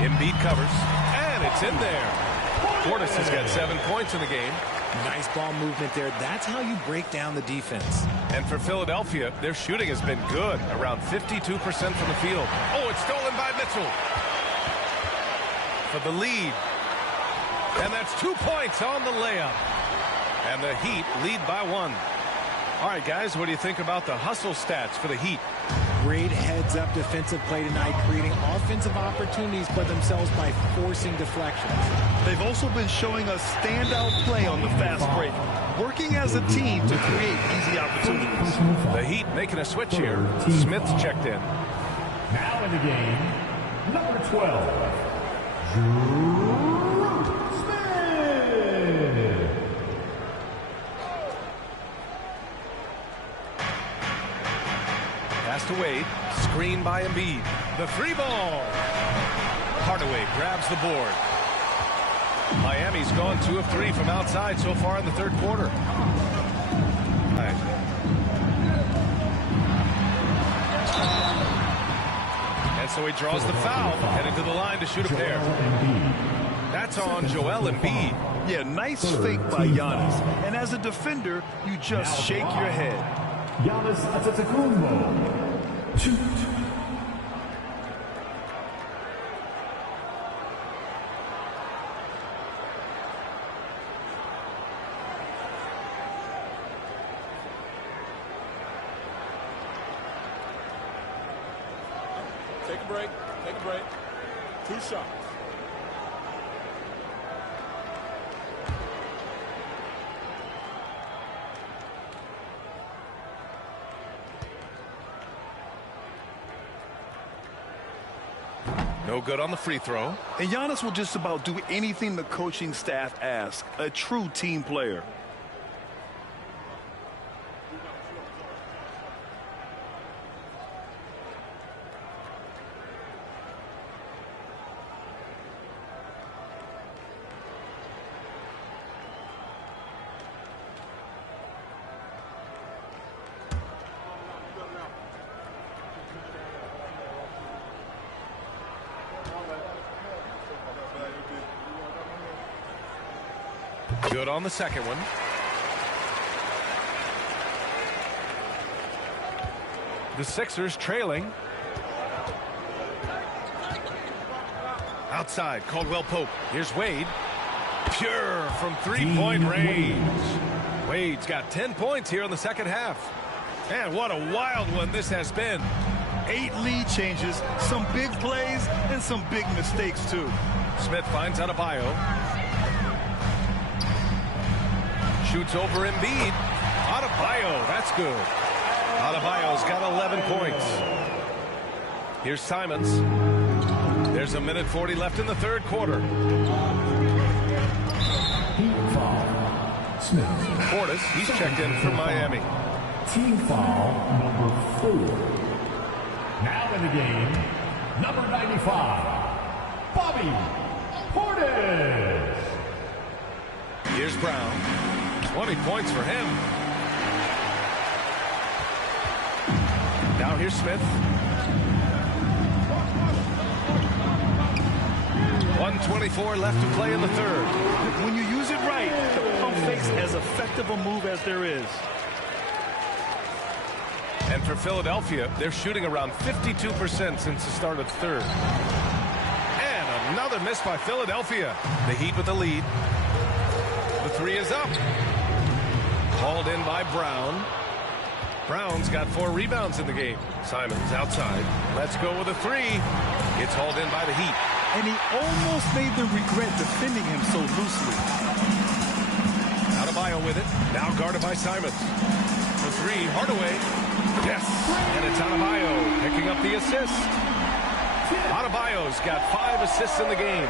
Embiid covers. And it's in there. Portis has got 7 points in the game. Nice ball movement there. That's how you break down the defense. And for Philadelphia, their shooting has been good. Around 52% from the field. Oh, it's stolen by Mitchell. For the lead. And that's 2 points on the layup. And the Heat lead by 1. All right, guys, what do you think about the hustle stats for the Heat? Great heads-up defensive play tonight, creating offensive opportunities for themselves by forcing deflections. They've also been showing us standout play on the fast break, working as a team to create easy opportunities. The Heat making a switch here. Smith's checked in. Now in the game, number 12, Drew Smith. Pass to Wade. Screen by Embiid. The 3-ball. Hardaway grabs the board. Miami's gone 2 of 3 from outside so far in the third quarter. And so he draws the foul, headed to the line to shoot a pair. That's on Joel Embiid. Yeah, nice fake by Giannis. And as a defender, you just shake your head. Giannis Antetokounmpo. Shoot. Take a break. Take a break. 2 shots. No good on the free throw. And Giannis will just about do anything the coaching staff asks. A true team player. Good on the second one. The Sixers trailing. Outside, Caldwell Pope. Here's Wade. Pure from three-point range. Wade's got 10 points here in the second half. And what a wild one this has been. 8 lead changes, some big plays, and some big mistakes, too. Smith finds Adebayo. Shoots over Embiid. Adebayo, that's good. Adebayo's got 11 points. Here's Simons. There's a minute 40 left in the third quarter. Heat foul. Smith. Portis, he's checked in for Miami. Team foul number 4. Now in the game, number 95, Bobby Portis. Here's Brown. 20 points for him. Now here's Smith. 1:24 left to play in the third. When you use it right, the pump fake's as effective a move as there is. And for Philadelphia, they're shooting around 52% since the start of third. And another miss by Philadelphia. The Heat with the lead. The three is up. Hauled in by Brown. Brown's got 4 rebounds in the game. Simons outside. Let's go with a three. It's hauled in by the Heat. And he almost made them regret defending him so loosely. Adebayo with it. Now guarded by Simons. The three, Hardaway. Yes. And it's Adebayo picking up the assist. Adebayo's got 5 assists in the game.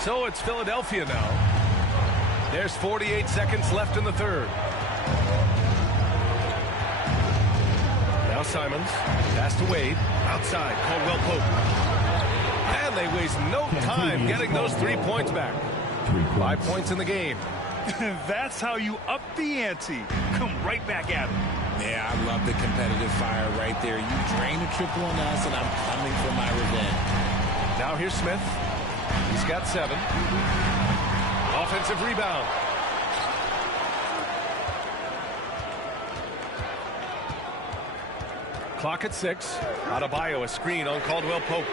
So it's Philadelphia now. There's 48 seconds left in the third. Now Simons. Pass to Wade. Outside. Caldwell Pope. And they waste no time getting those 3 points back. 5 points in the game. That's how you up the ante. Come right back at him. Yeah, I love the competitive fire right there. You drain a triple on us, and I'm coming for my revenge. Now here's Smith. He's got 7. Offensive rebound. Clock at 6. Adebayo a screen on Caldwell Pope.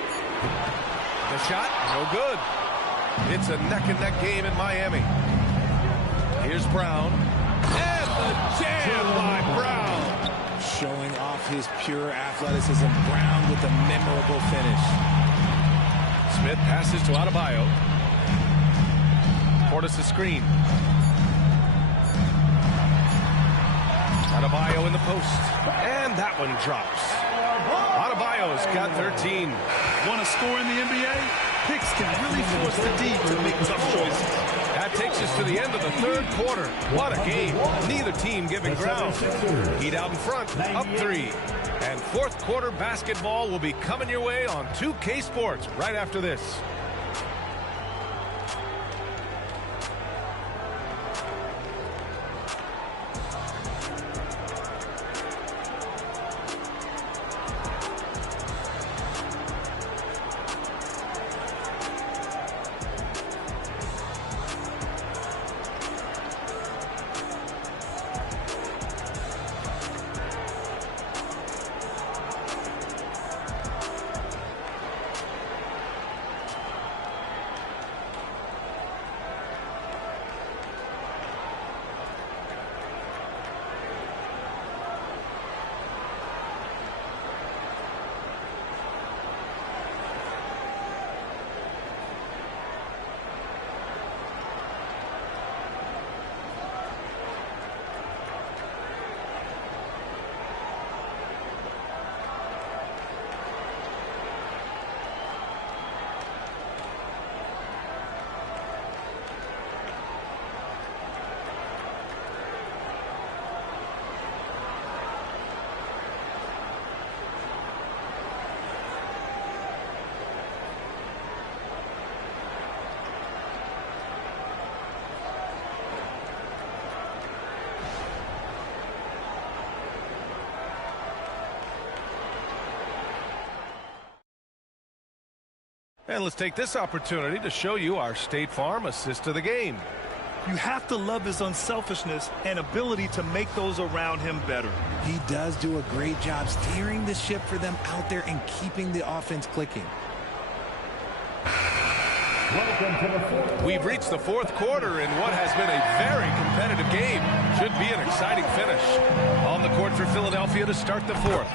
The shot, no good. It's a neck-and-neck game in Miami. Here's Brown. And the jam by Brown. Showing off his pure athleticism. Brown with a memorable finish. Smith passes to Adebayo. Portis a screen. Adebayo in the post. And that one drops. Adebayo's got 13. Want to score in the NBA? Picks can really force the D to make tough choices. That takes us to the end of the third quarter. What a game. Neither team giving ground. Heat out in front, up 3. And fourth quarter basketball will be coming your way on 2K Sports right after this. And let's take this opportunity to show you our State Farm assist of the game. You have to love his unselfishness and ability to make those around him better. He does do a great job steering the ship for them out there and keeping the offense clicking. We've reached the fourth quarter in what has been a very competitive game. Should be an exciting finish. On the court for Philadelphia to start the fourth.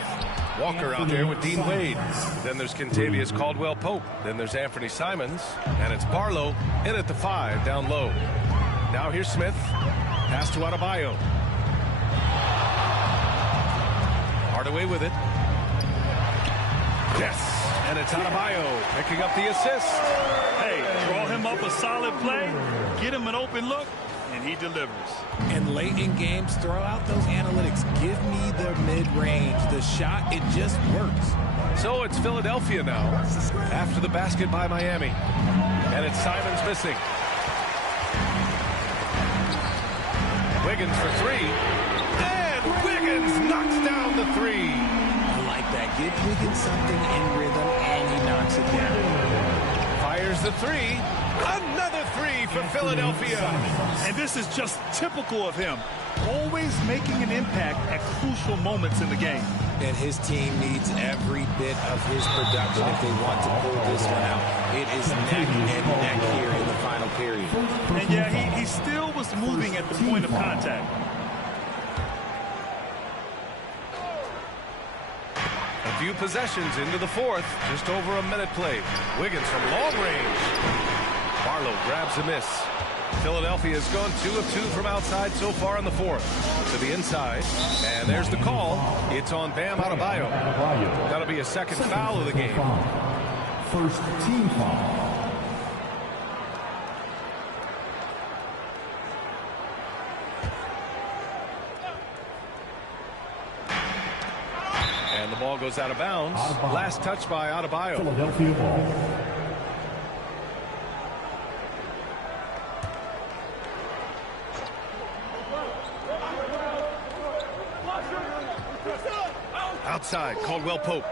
Walker out there with Dean Wade. Then there's Kentavious Caldwell-Pope. Then there's Anthony Simons. And it's Barlow in at the 5 down low. Now here's Smith. Pass to Adebayo. Hardaway with it. Yes. And it's Adebayo picking up the assist. Hey, draw him up a solid play, get him an open look, and he delivers. And late in games, throw out those analytics. Give me the mid-range. The shot, it just works. So it's Philadelphia now after the basket by Miami. And it's Simons missing. Wiggins for 3. And Wiggins knocks down the 3. I like that. Give Wiggins something in rhythm, and he knocks it down. Fires the 3. Another 3 for Philadelphia. And this is just typical of him. Always making an impact at crucial moments in the game. And his team needs every bit of his production if they want to pull this one out. It is neck and neck here in the final period. And yeah, he still was moving at the point of contact. A few possessions into the fourth. Just over a minute played. Wiggins from long range. Barlow grabs a miss. Philadelphia has gone 2 of 2 from outside so far in the fourth. To the inside. And there's the call. It's on Bam Adebayo. That'll be a second foul of the game. First team foul. And the ball goes out of bounds. Last touch by Adebayo. Philadelphia ball. Outside, Caldwell-Pope.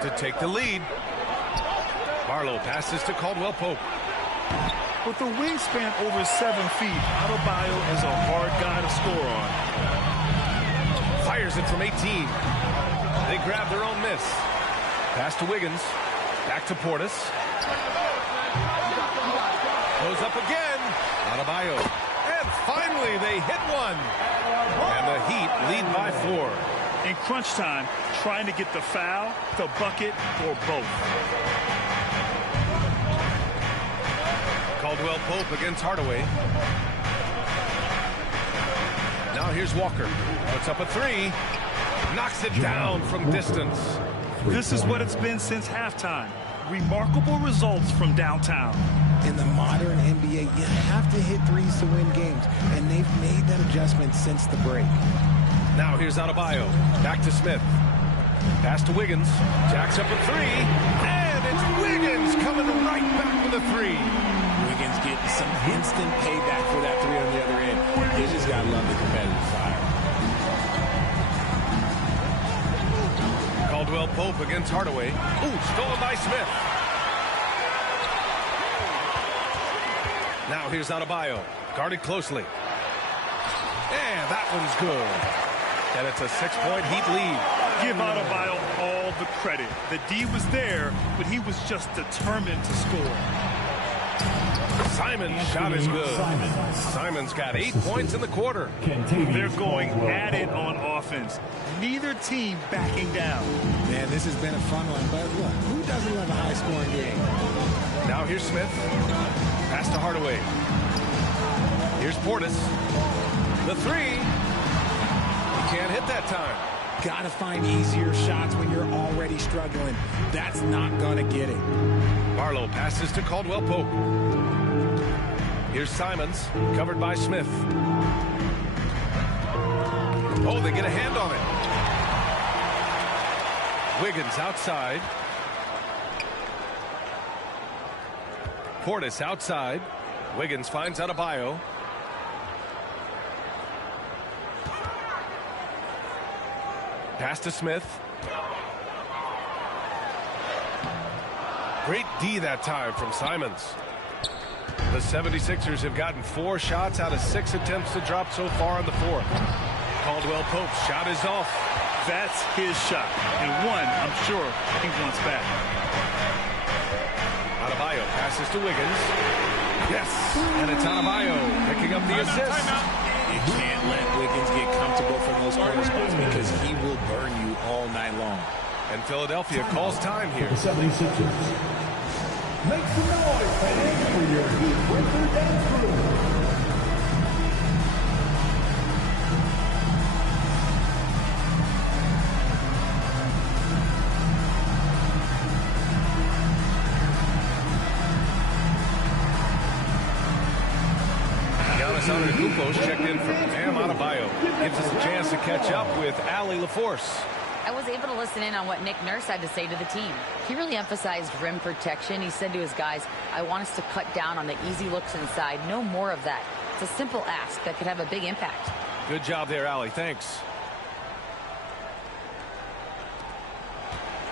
To take the lead. Barlow passes to Caldwell-Pope. With a wingspan over 7 feet, Adebayo is a hard guy to score on. Fires it from 18. They grab their own miss. Pass to Wiggins. Back to Portis. Goes up again. Adebayo. And finally they hit one. And the Heat lead by 4. In crunch time, trying to get the foul, the bucket, or both. Caldwell-Pope against Hardaway. Now here's Walker. Puts up a 3. Knocks it down from distance. This is what it's been since halftime. Remarkable results from downtown. In the modern NBA, you have to hit threes to win games, and they've made that adjustment since the break. Now here's Adebayo. Back to Smith. Pass to Wiggins. Jacks up a 3. And it's Wiggins coming right back with a 3. Wiggins getting some instant payback for that 3 on the other end. You just got to love the competitive fire. Caldwell-Pope against Hardaway. Ooh, stolen by Smith. Now here's Adebayo. Guarded closely. And that one's good. And it's a 6-point Heat lead. Give Adebayo all the credit. The D was there, but he was just determined to score. Simon's shot is good. Simon's got 8 points in the quarter. They're going at it on offense. Neither team backing down. Man, this has been a fun one, but look, who doesn't love a high-scoring game? Now here's Smith. Pass to Hardaway. Here's Portis. The 3. He can't hit that time. Got to find easier shots when you're already struggling. That's not going to get it. Barlow passes to Caldwell-Pope. Here's Simons, covered by Smith. Oh, they get a hand on it. Wiggins outside. Portis outside. Wiggins finds Adebayo. Pass to Smith. Great D that time from Simons. The 76ers have gotten 4 shots out of 6 attempts to drop so far in the fourth. Caldwell Pope's shot is off. That's his shot, and one I'm sure he wants back. Adebayo passes to Wiggins. Yes, and it's Adebayo picking up the assist. You can't let Wiggins get comfortable from those corner spots because he will burn you all night long. And Philadelphia calls time here. The 76ers. Make some noise, fans, for your Heat Breaker dance crew. Giannis Antetokounmpo's checked in for Bam Adebayo. Gives us a chance to catch up with Allie LaForce. I was able to listen in on what Nick Nurse had to say to the team. He really emphasized rim protection. He said to his guys, I want us to cut down on the easy looks inside. No more of that. It's a simple ask that could have a big impact. Good job there, Allie. Thanks.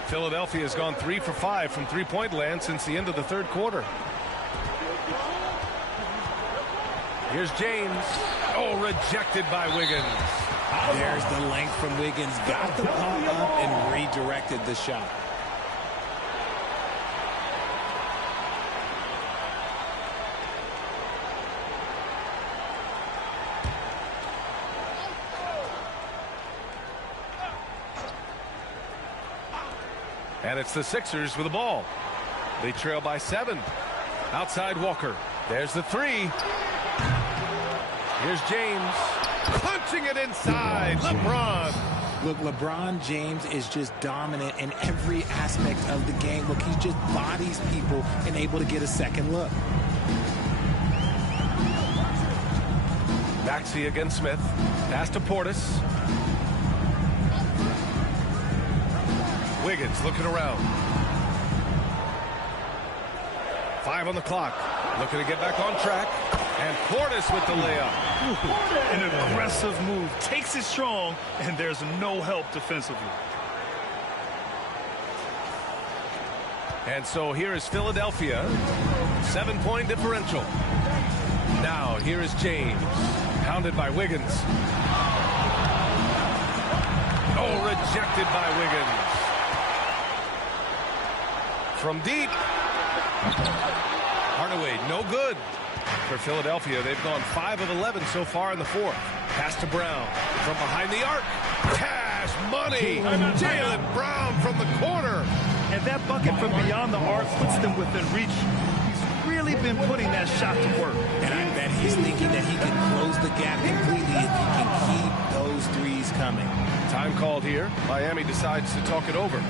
Philadelphia has gone 3 for 5 from three-point land since the end of the third quarter. Here's James. Oh, rejected by Wiggins. There's the length from Wiggins. Got the pump up and redirected the shot. And it's the Sixers with the ball. They trail by 7. Outside Walker. There's the 3. Here's James. Punching it inside. LeBron. Look, LeBron James is just dominant in every aspect of the game. Look, he just bodies people and able to get a second look. Maxey against Smith. Pass to Portis. Wiggins looking around. 5 on the clock. Looking to get back on track. And Portis with the layup. An aggressive move. Takes it strong, and there's no help defensively. And so here is Philadelphia. 7-point differential. Now here is James. Pounded by Wiggins. Oh, rejected by Wiggins. From deep. Hardaway, no good. For Philadelphia, they've gone 5 of 11 so far in the fourth. Pass to Brown from behind the arc. Cash money. Jaylen Brown from the corner. And that bucket from beyond the arc puts them within reach. He's really been putting that shot to work. And I bet he's thinking that he can close the gap completely if he can keep those threes coming. Time called here. Miami decides to talk it over.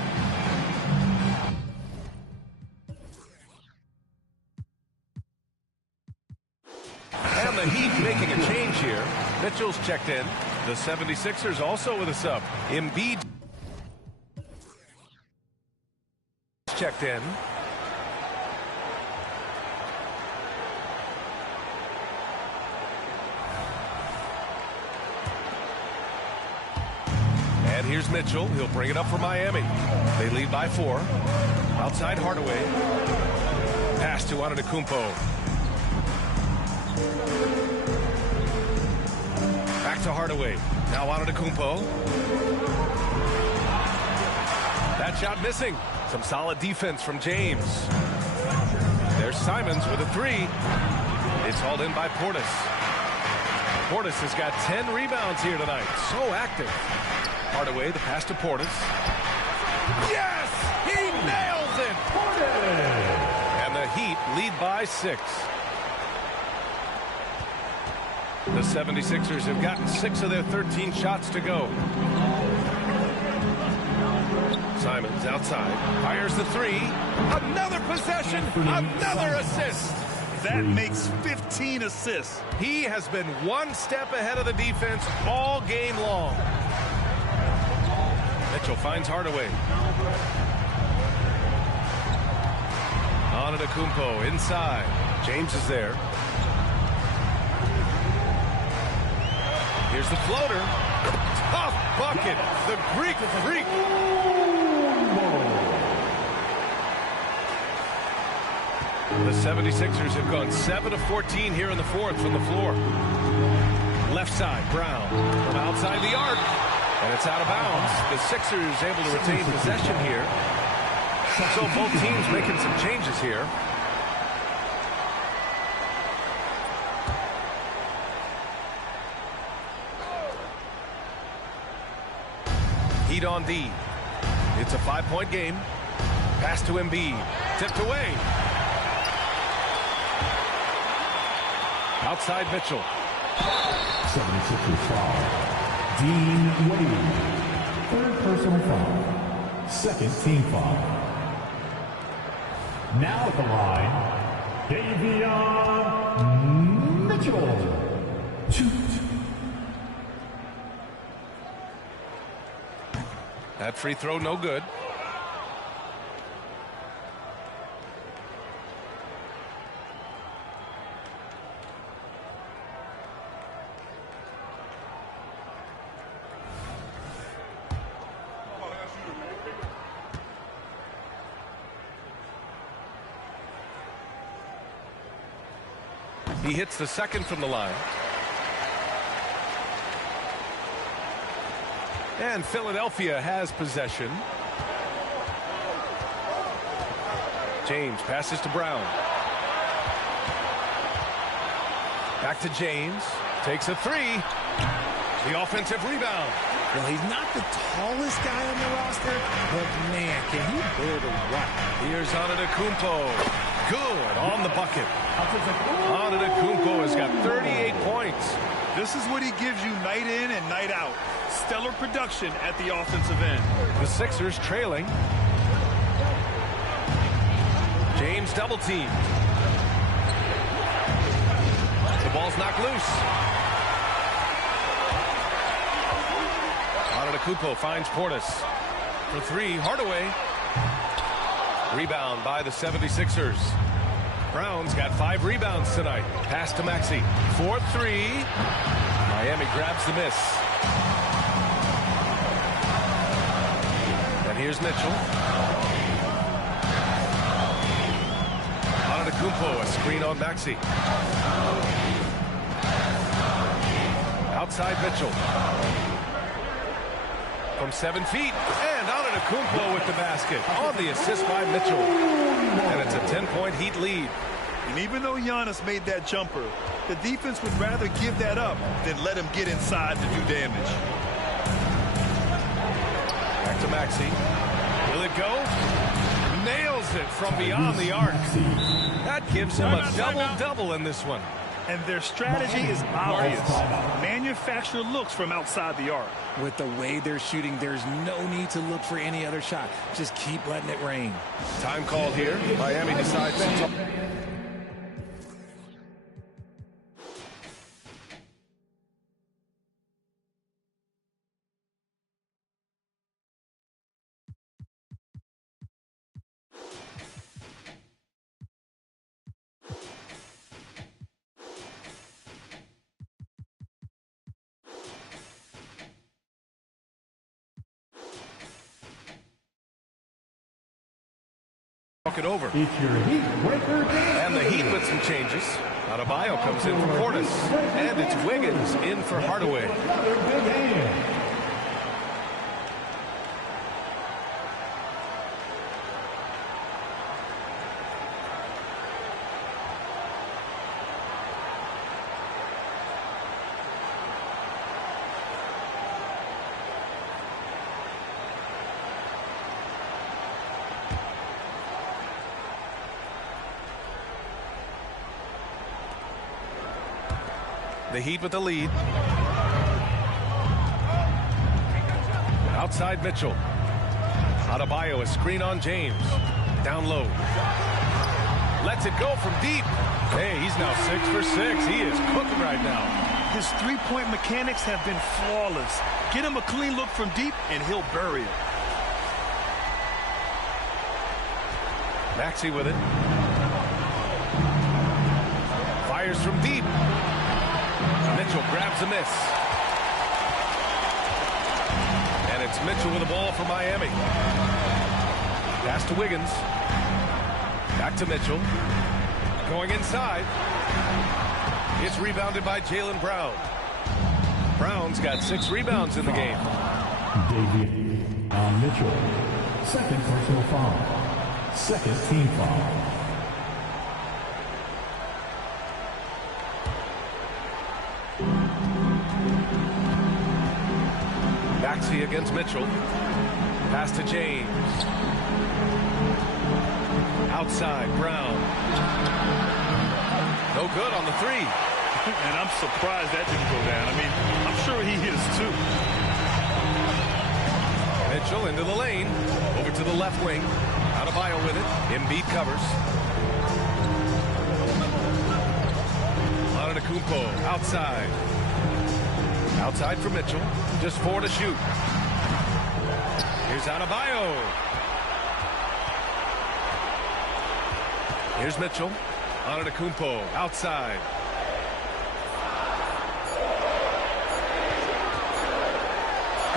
And the Heat making a change here. Mitchell's checked in. The 76ers also with a sub. Embiid checked in. And here's Mitchell. He'll bring it up for Miami. They lead by 4. Outside Hardaway. Pass to Antetokounmpo. Back to Hardaway. Now Antetokounmpo. That shot missing. Some solid defense from James. There's Simons with a 3. It's hauled in by Portis. Portis has got 10 rebounds here tonight. So active. Hardaway, the pass to Portis. Yes! He nails it! Portis! And the Heat lead by 6. The 76ers have gotten 6 of their 13 shots to go. Simons outside. Fires the 3. Another possession. Another assist. That makes 15 assists. He has been one step ahead of the defense all game long. Mitchell finds Hardaway. Antetokounmpo inside. James is there. Here's the floater. Tough bucket. The Greek freak. The 76ers have gone 7 of 14 here in the fourth from the floor. Left side, Brown from outside the arc. And it's out of bounds. The Sixers able to retain possession here. So both teams making some changes here. Heat on D. It's a 5-point game. Pass to Embiid. Tipped away. Outside Mitchell. 76ers foul. Dean Wade. Third personal foul. Second team foul. Now at the line, Davion Mitchell. That free throw no good. He hits the second from the line. And Philadelphia has possession. James passes to Brown. Back to James. Takes a three. The offensive rebound. Well, he's not the tallest guy on the roster, but man, can he build a rock. Here's Antetokounmpo. Good on the bucket. Antetokounmpo has got 38 points. This is what he gives you night in and night out. Stellar production at the offensive end. The Sixers trailing. James double team. The ball's knocked loose. Antetokounmpo finds Portis. For three, Hardaway. Rebound by the 76ers. Brown's got 5 rebounds tonight. Pass to Maxey. 4-3. Miami grabs the miss. And here's Mitchell. Antetokounmpo, a screen on Maxey. Outside Mitchell. From 7 feet. And Antetokounmpo with the basket. On the assist by Mitchell. And it's a 10-point Heat lead. And even though Giannis made that jumper, the defense would rather give that up than let him get inside to do damage. Back to Maxey. Will it go? Nails it from beyond the arc. That gives him a double-double in this one. And their strategy is obvious. Manufacture looks from outside the arc. With the way they're shooting, there's no need to look for any other shot. Just keep letting it rain. Time called here. Miami decides to... Talk it over. And the Heat with some changes. Adebayo comes in for Portis. And it's Wiggins in for Hardaway. The Heat with the lead. Outside Mitchell. Adebayo, a screen on James. Down low. Lets it go from deep. Hey, he's now 6 for 6. He is cooking right now. His three-point mechanics have been flawless. Get him a clean look from deep, and he'll bury it. Maxey with it. Fires from deep. Mitchell grabs a miss. And it's Mitchell with the ball for Miami. Pass to Wiggins. Back to Mitchell. Going inside. It's rebounded by Jaylen Brown. Brown's got 6 rebounds in the game. Davion Mitchell. Second personal foul. Second team foul. Maxey against Mitchell. Pass to James. Outside, Brown. No good on the 3. And I'm surprised that didn't go down. I mean, I'm sure he is too. Mitchell into the lane. Over to the left wing. Adebayo with it. Embiid covers. Antetokounmpo outside. Outside for Mitchell. Just 4 to shoot. Here's Adebayo. Here's Mitchell. Antetokounmpo outside.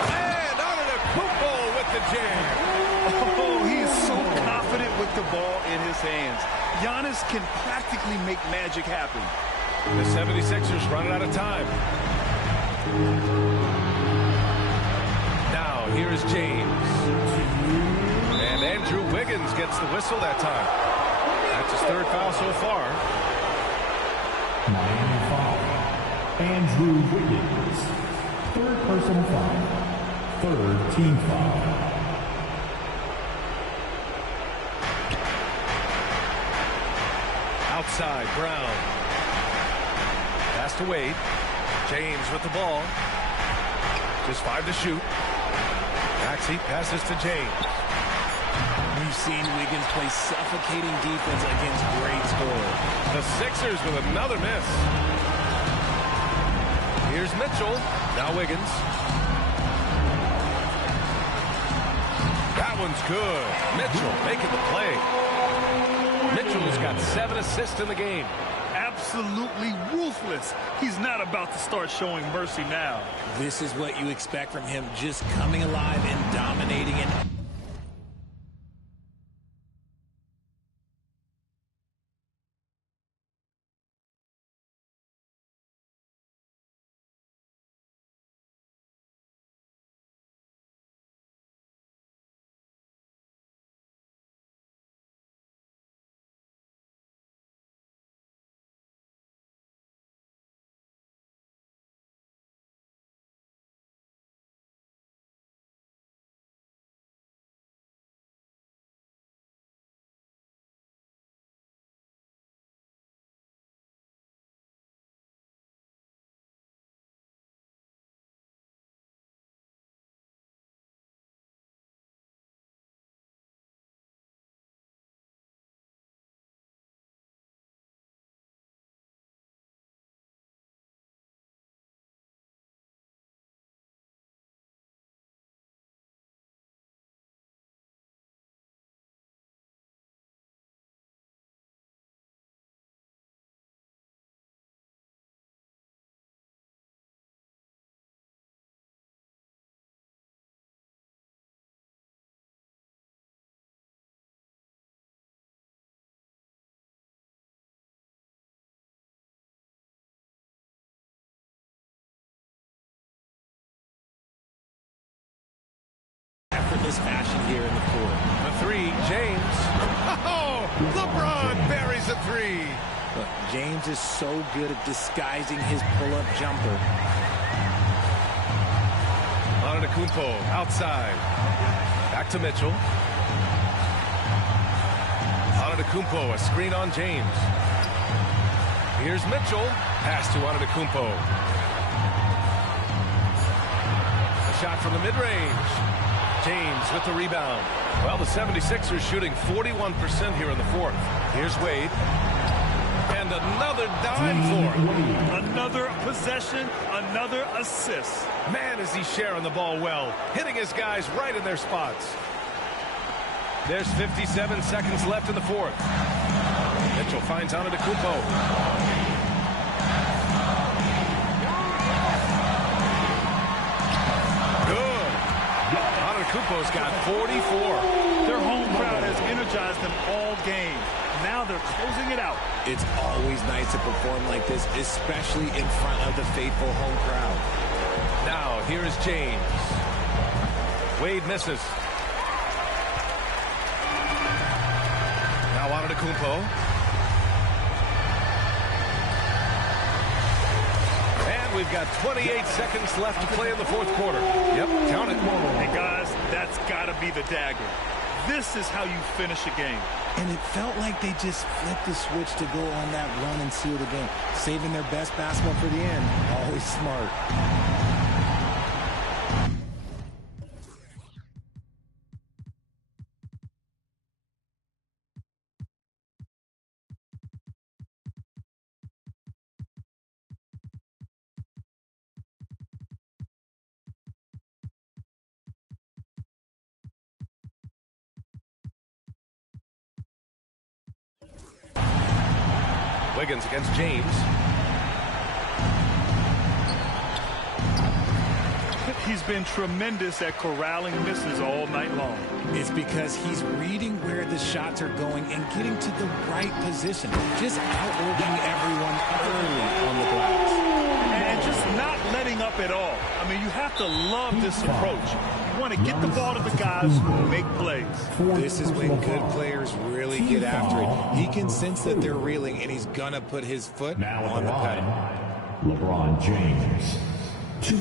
And Antetokounmpo with the jam. Oh, he is so confident with the ball in his hands. Giannis can practically make magic happen. The 76ers running out of time. Now, here is James. And Andrew Wiggins gets the whistle that time. That's his 3rd foul so far. Miami foul. Andrew Wiggins. 3rd personal foul. 3rd team foul. Outside, Brown. Pass to Wade. James with the ball. Just 5 to shoot. Maxey passes to James. We've seen Wiggins play suffocating defense against great scorers. The Sixers with another miss. Here's Mitchell. Now Wiggins. That one's good. Mitchell making the play. Mitchell's got 7 assists in the game. Absolutely ruthless. He's not about to start showing mercy now. This is what you expect from him, just coming alive and dominating it. Effortless fashion here in the court. The 3, James. Oh, LeBron buries a 3. Look, James is so good at disguising his pull-up jumper. Antetokounmpo outside. Back to Mitchell. Antetokounmpo, a screen on James. Here's Mitchell. Pass to Antetokounmpo. A shot from the mid-range. James with the rebound. Well, the 76ers shooting 41% here in the 4th. Here's Wade. And another dime for him. Another possession, another assist. Man, is he sharing the ball well. Hitting his guys right in their spots. There's 57 seconds left in the 4th. Mitchell finds Antetokounmpo. Antetokounmpo's got 44. Their home crowd has energized them all game. now they're closing it out. It's always nice to perform like this, especially in front of the faithful home crowd. Now, here is James. Wade misses. Now Antetokounmpo. And we've got 28 seconds left to play in the fourth quarter. Yep, count it. Hey, guys, that's got to be the dagger. This is how you finish a game. And it felt like they just flipped the switch to go on that run and seal the game. Saving their best basketball for the end. Always smart. Wiggins against James. He's been tremendous at corralling misses all night long. It's because he's reading where the shots are going and getting to the right position. Just outworking everyone early on the glass. And just not letting up at all. I mean, you have to love this approach. You want to get the ball to the guys who make plays. This is when good players really get after it. He can sense that they're reeling, and he's going to put his foot Now on the pedal. LeBron James. 2.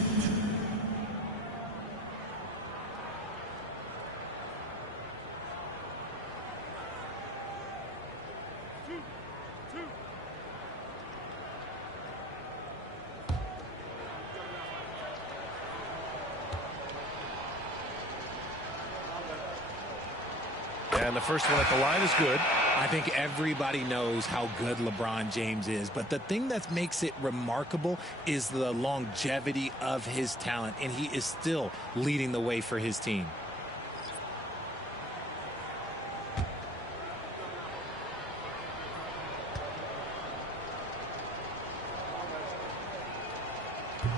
And the first one at the line is good. I think everybody knows how good LeBron James is, but the thing that makes it remarkable is the longevity of his talent, and he is still leading the way for his team.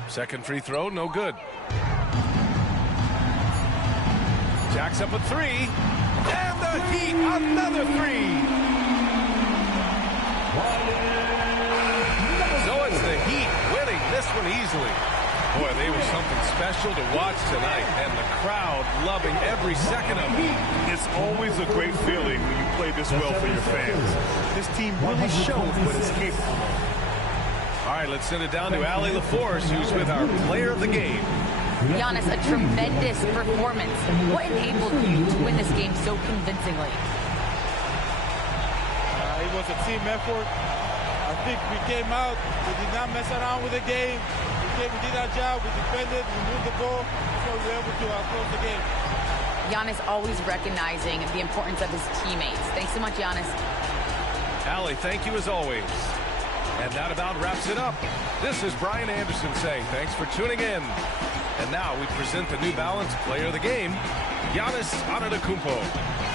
Second free throw, no good. Jacks up a three. And the Heat, another three. So it's the Heat winning this one easily. Boy, they were something special to watch tonight, and the crowd loving every second of it. It's always a great feeling when you play this well for your fans. This team really shows what it's capable of. All right, let's send it down to Allie LaForce, who's with our player of the game. Giannis, a tremendous performance. What enabled you to win this game so convincingly? It was a team effort. I think we came out, we did not mess around with the game. We did our job, we defended, we moved the ball, so we were able to close the game. Giannis always recognizing the importance of his teammates. Thanks so much, Giannis. Allie, thank you as always. And that about wraps it up. This is Brian Anderson saying thanks for tuning in. And now we present the New Balance player of the game, Giannis Antetokounmpo.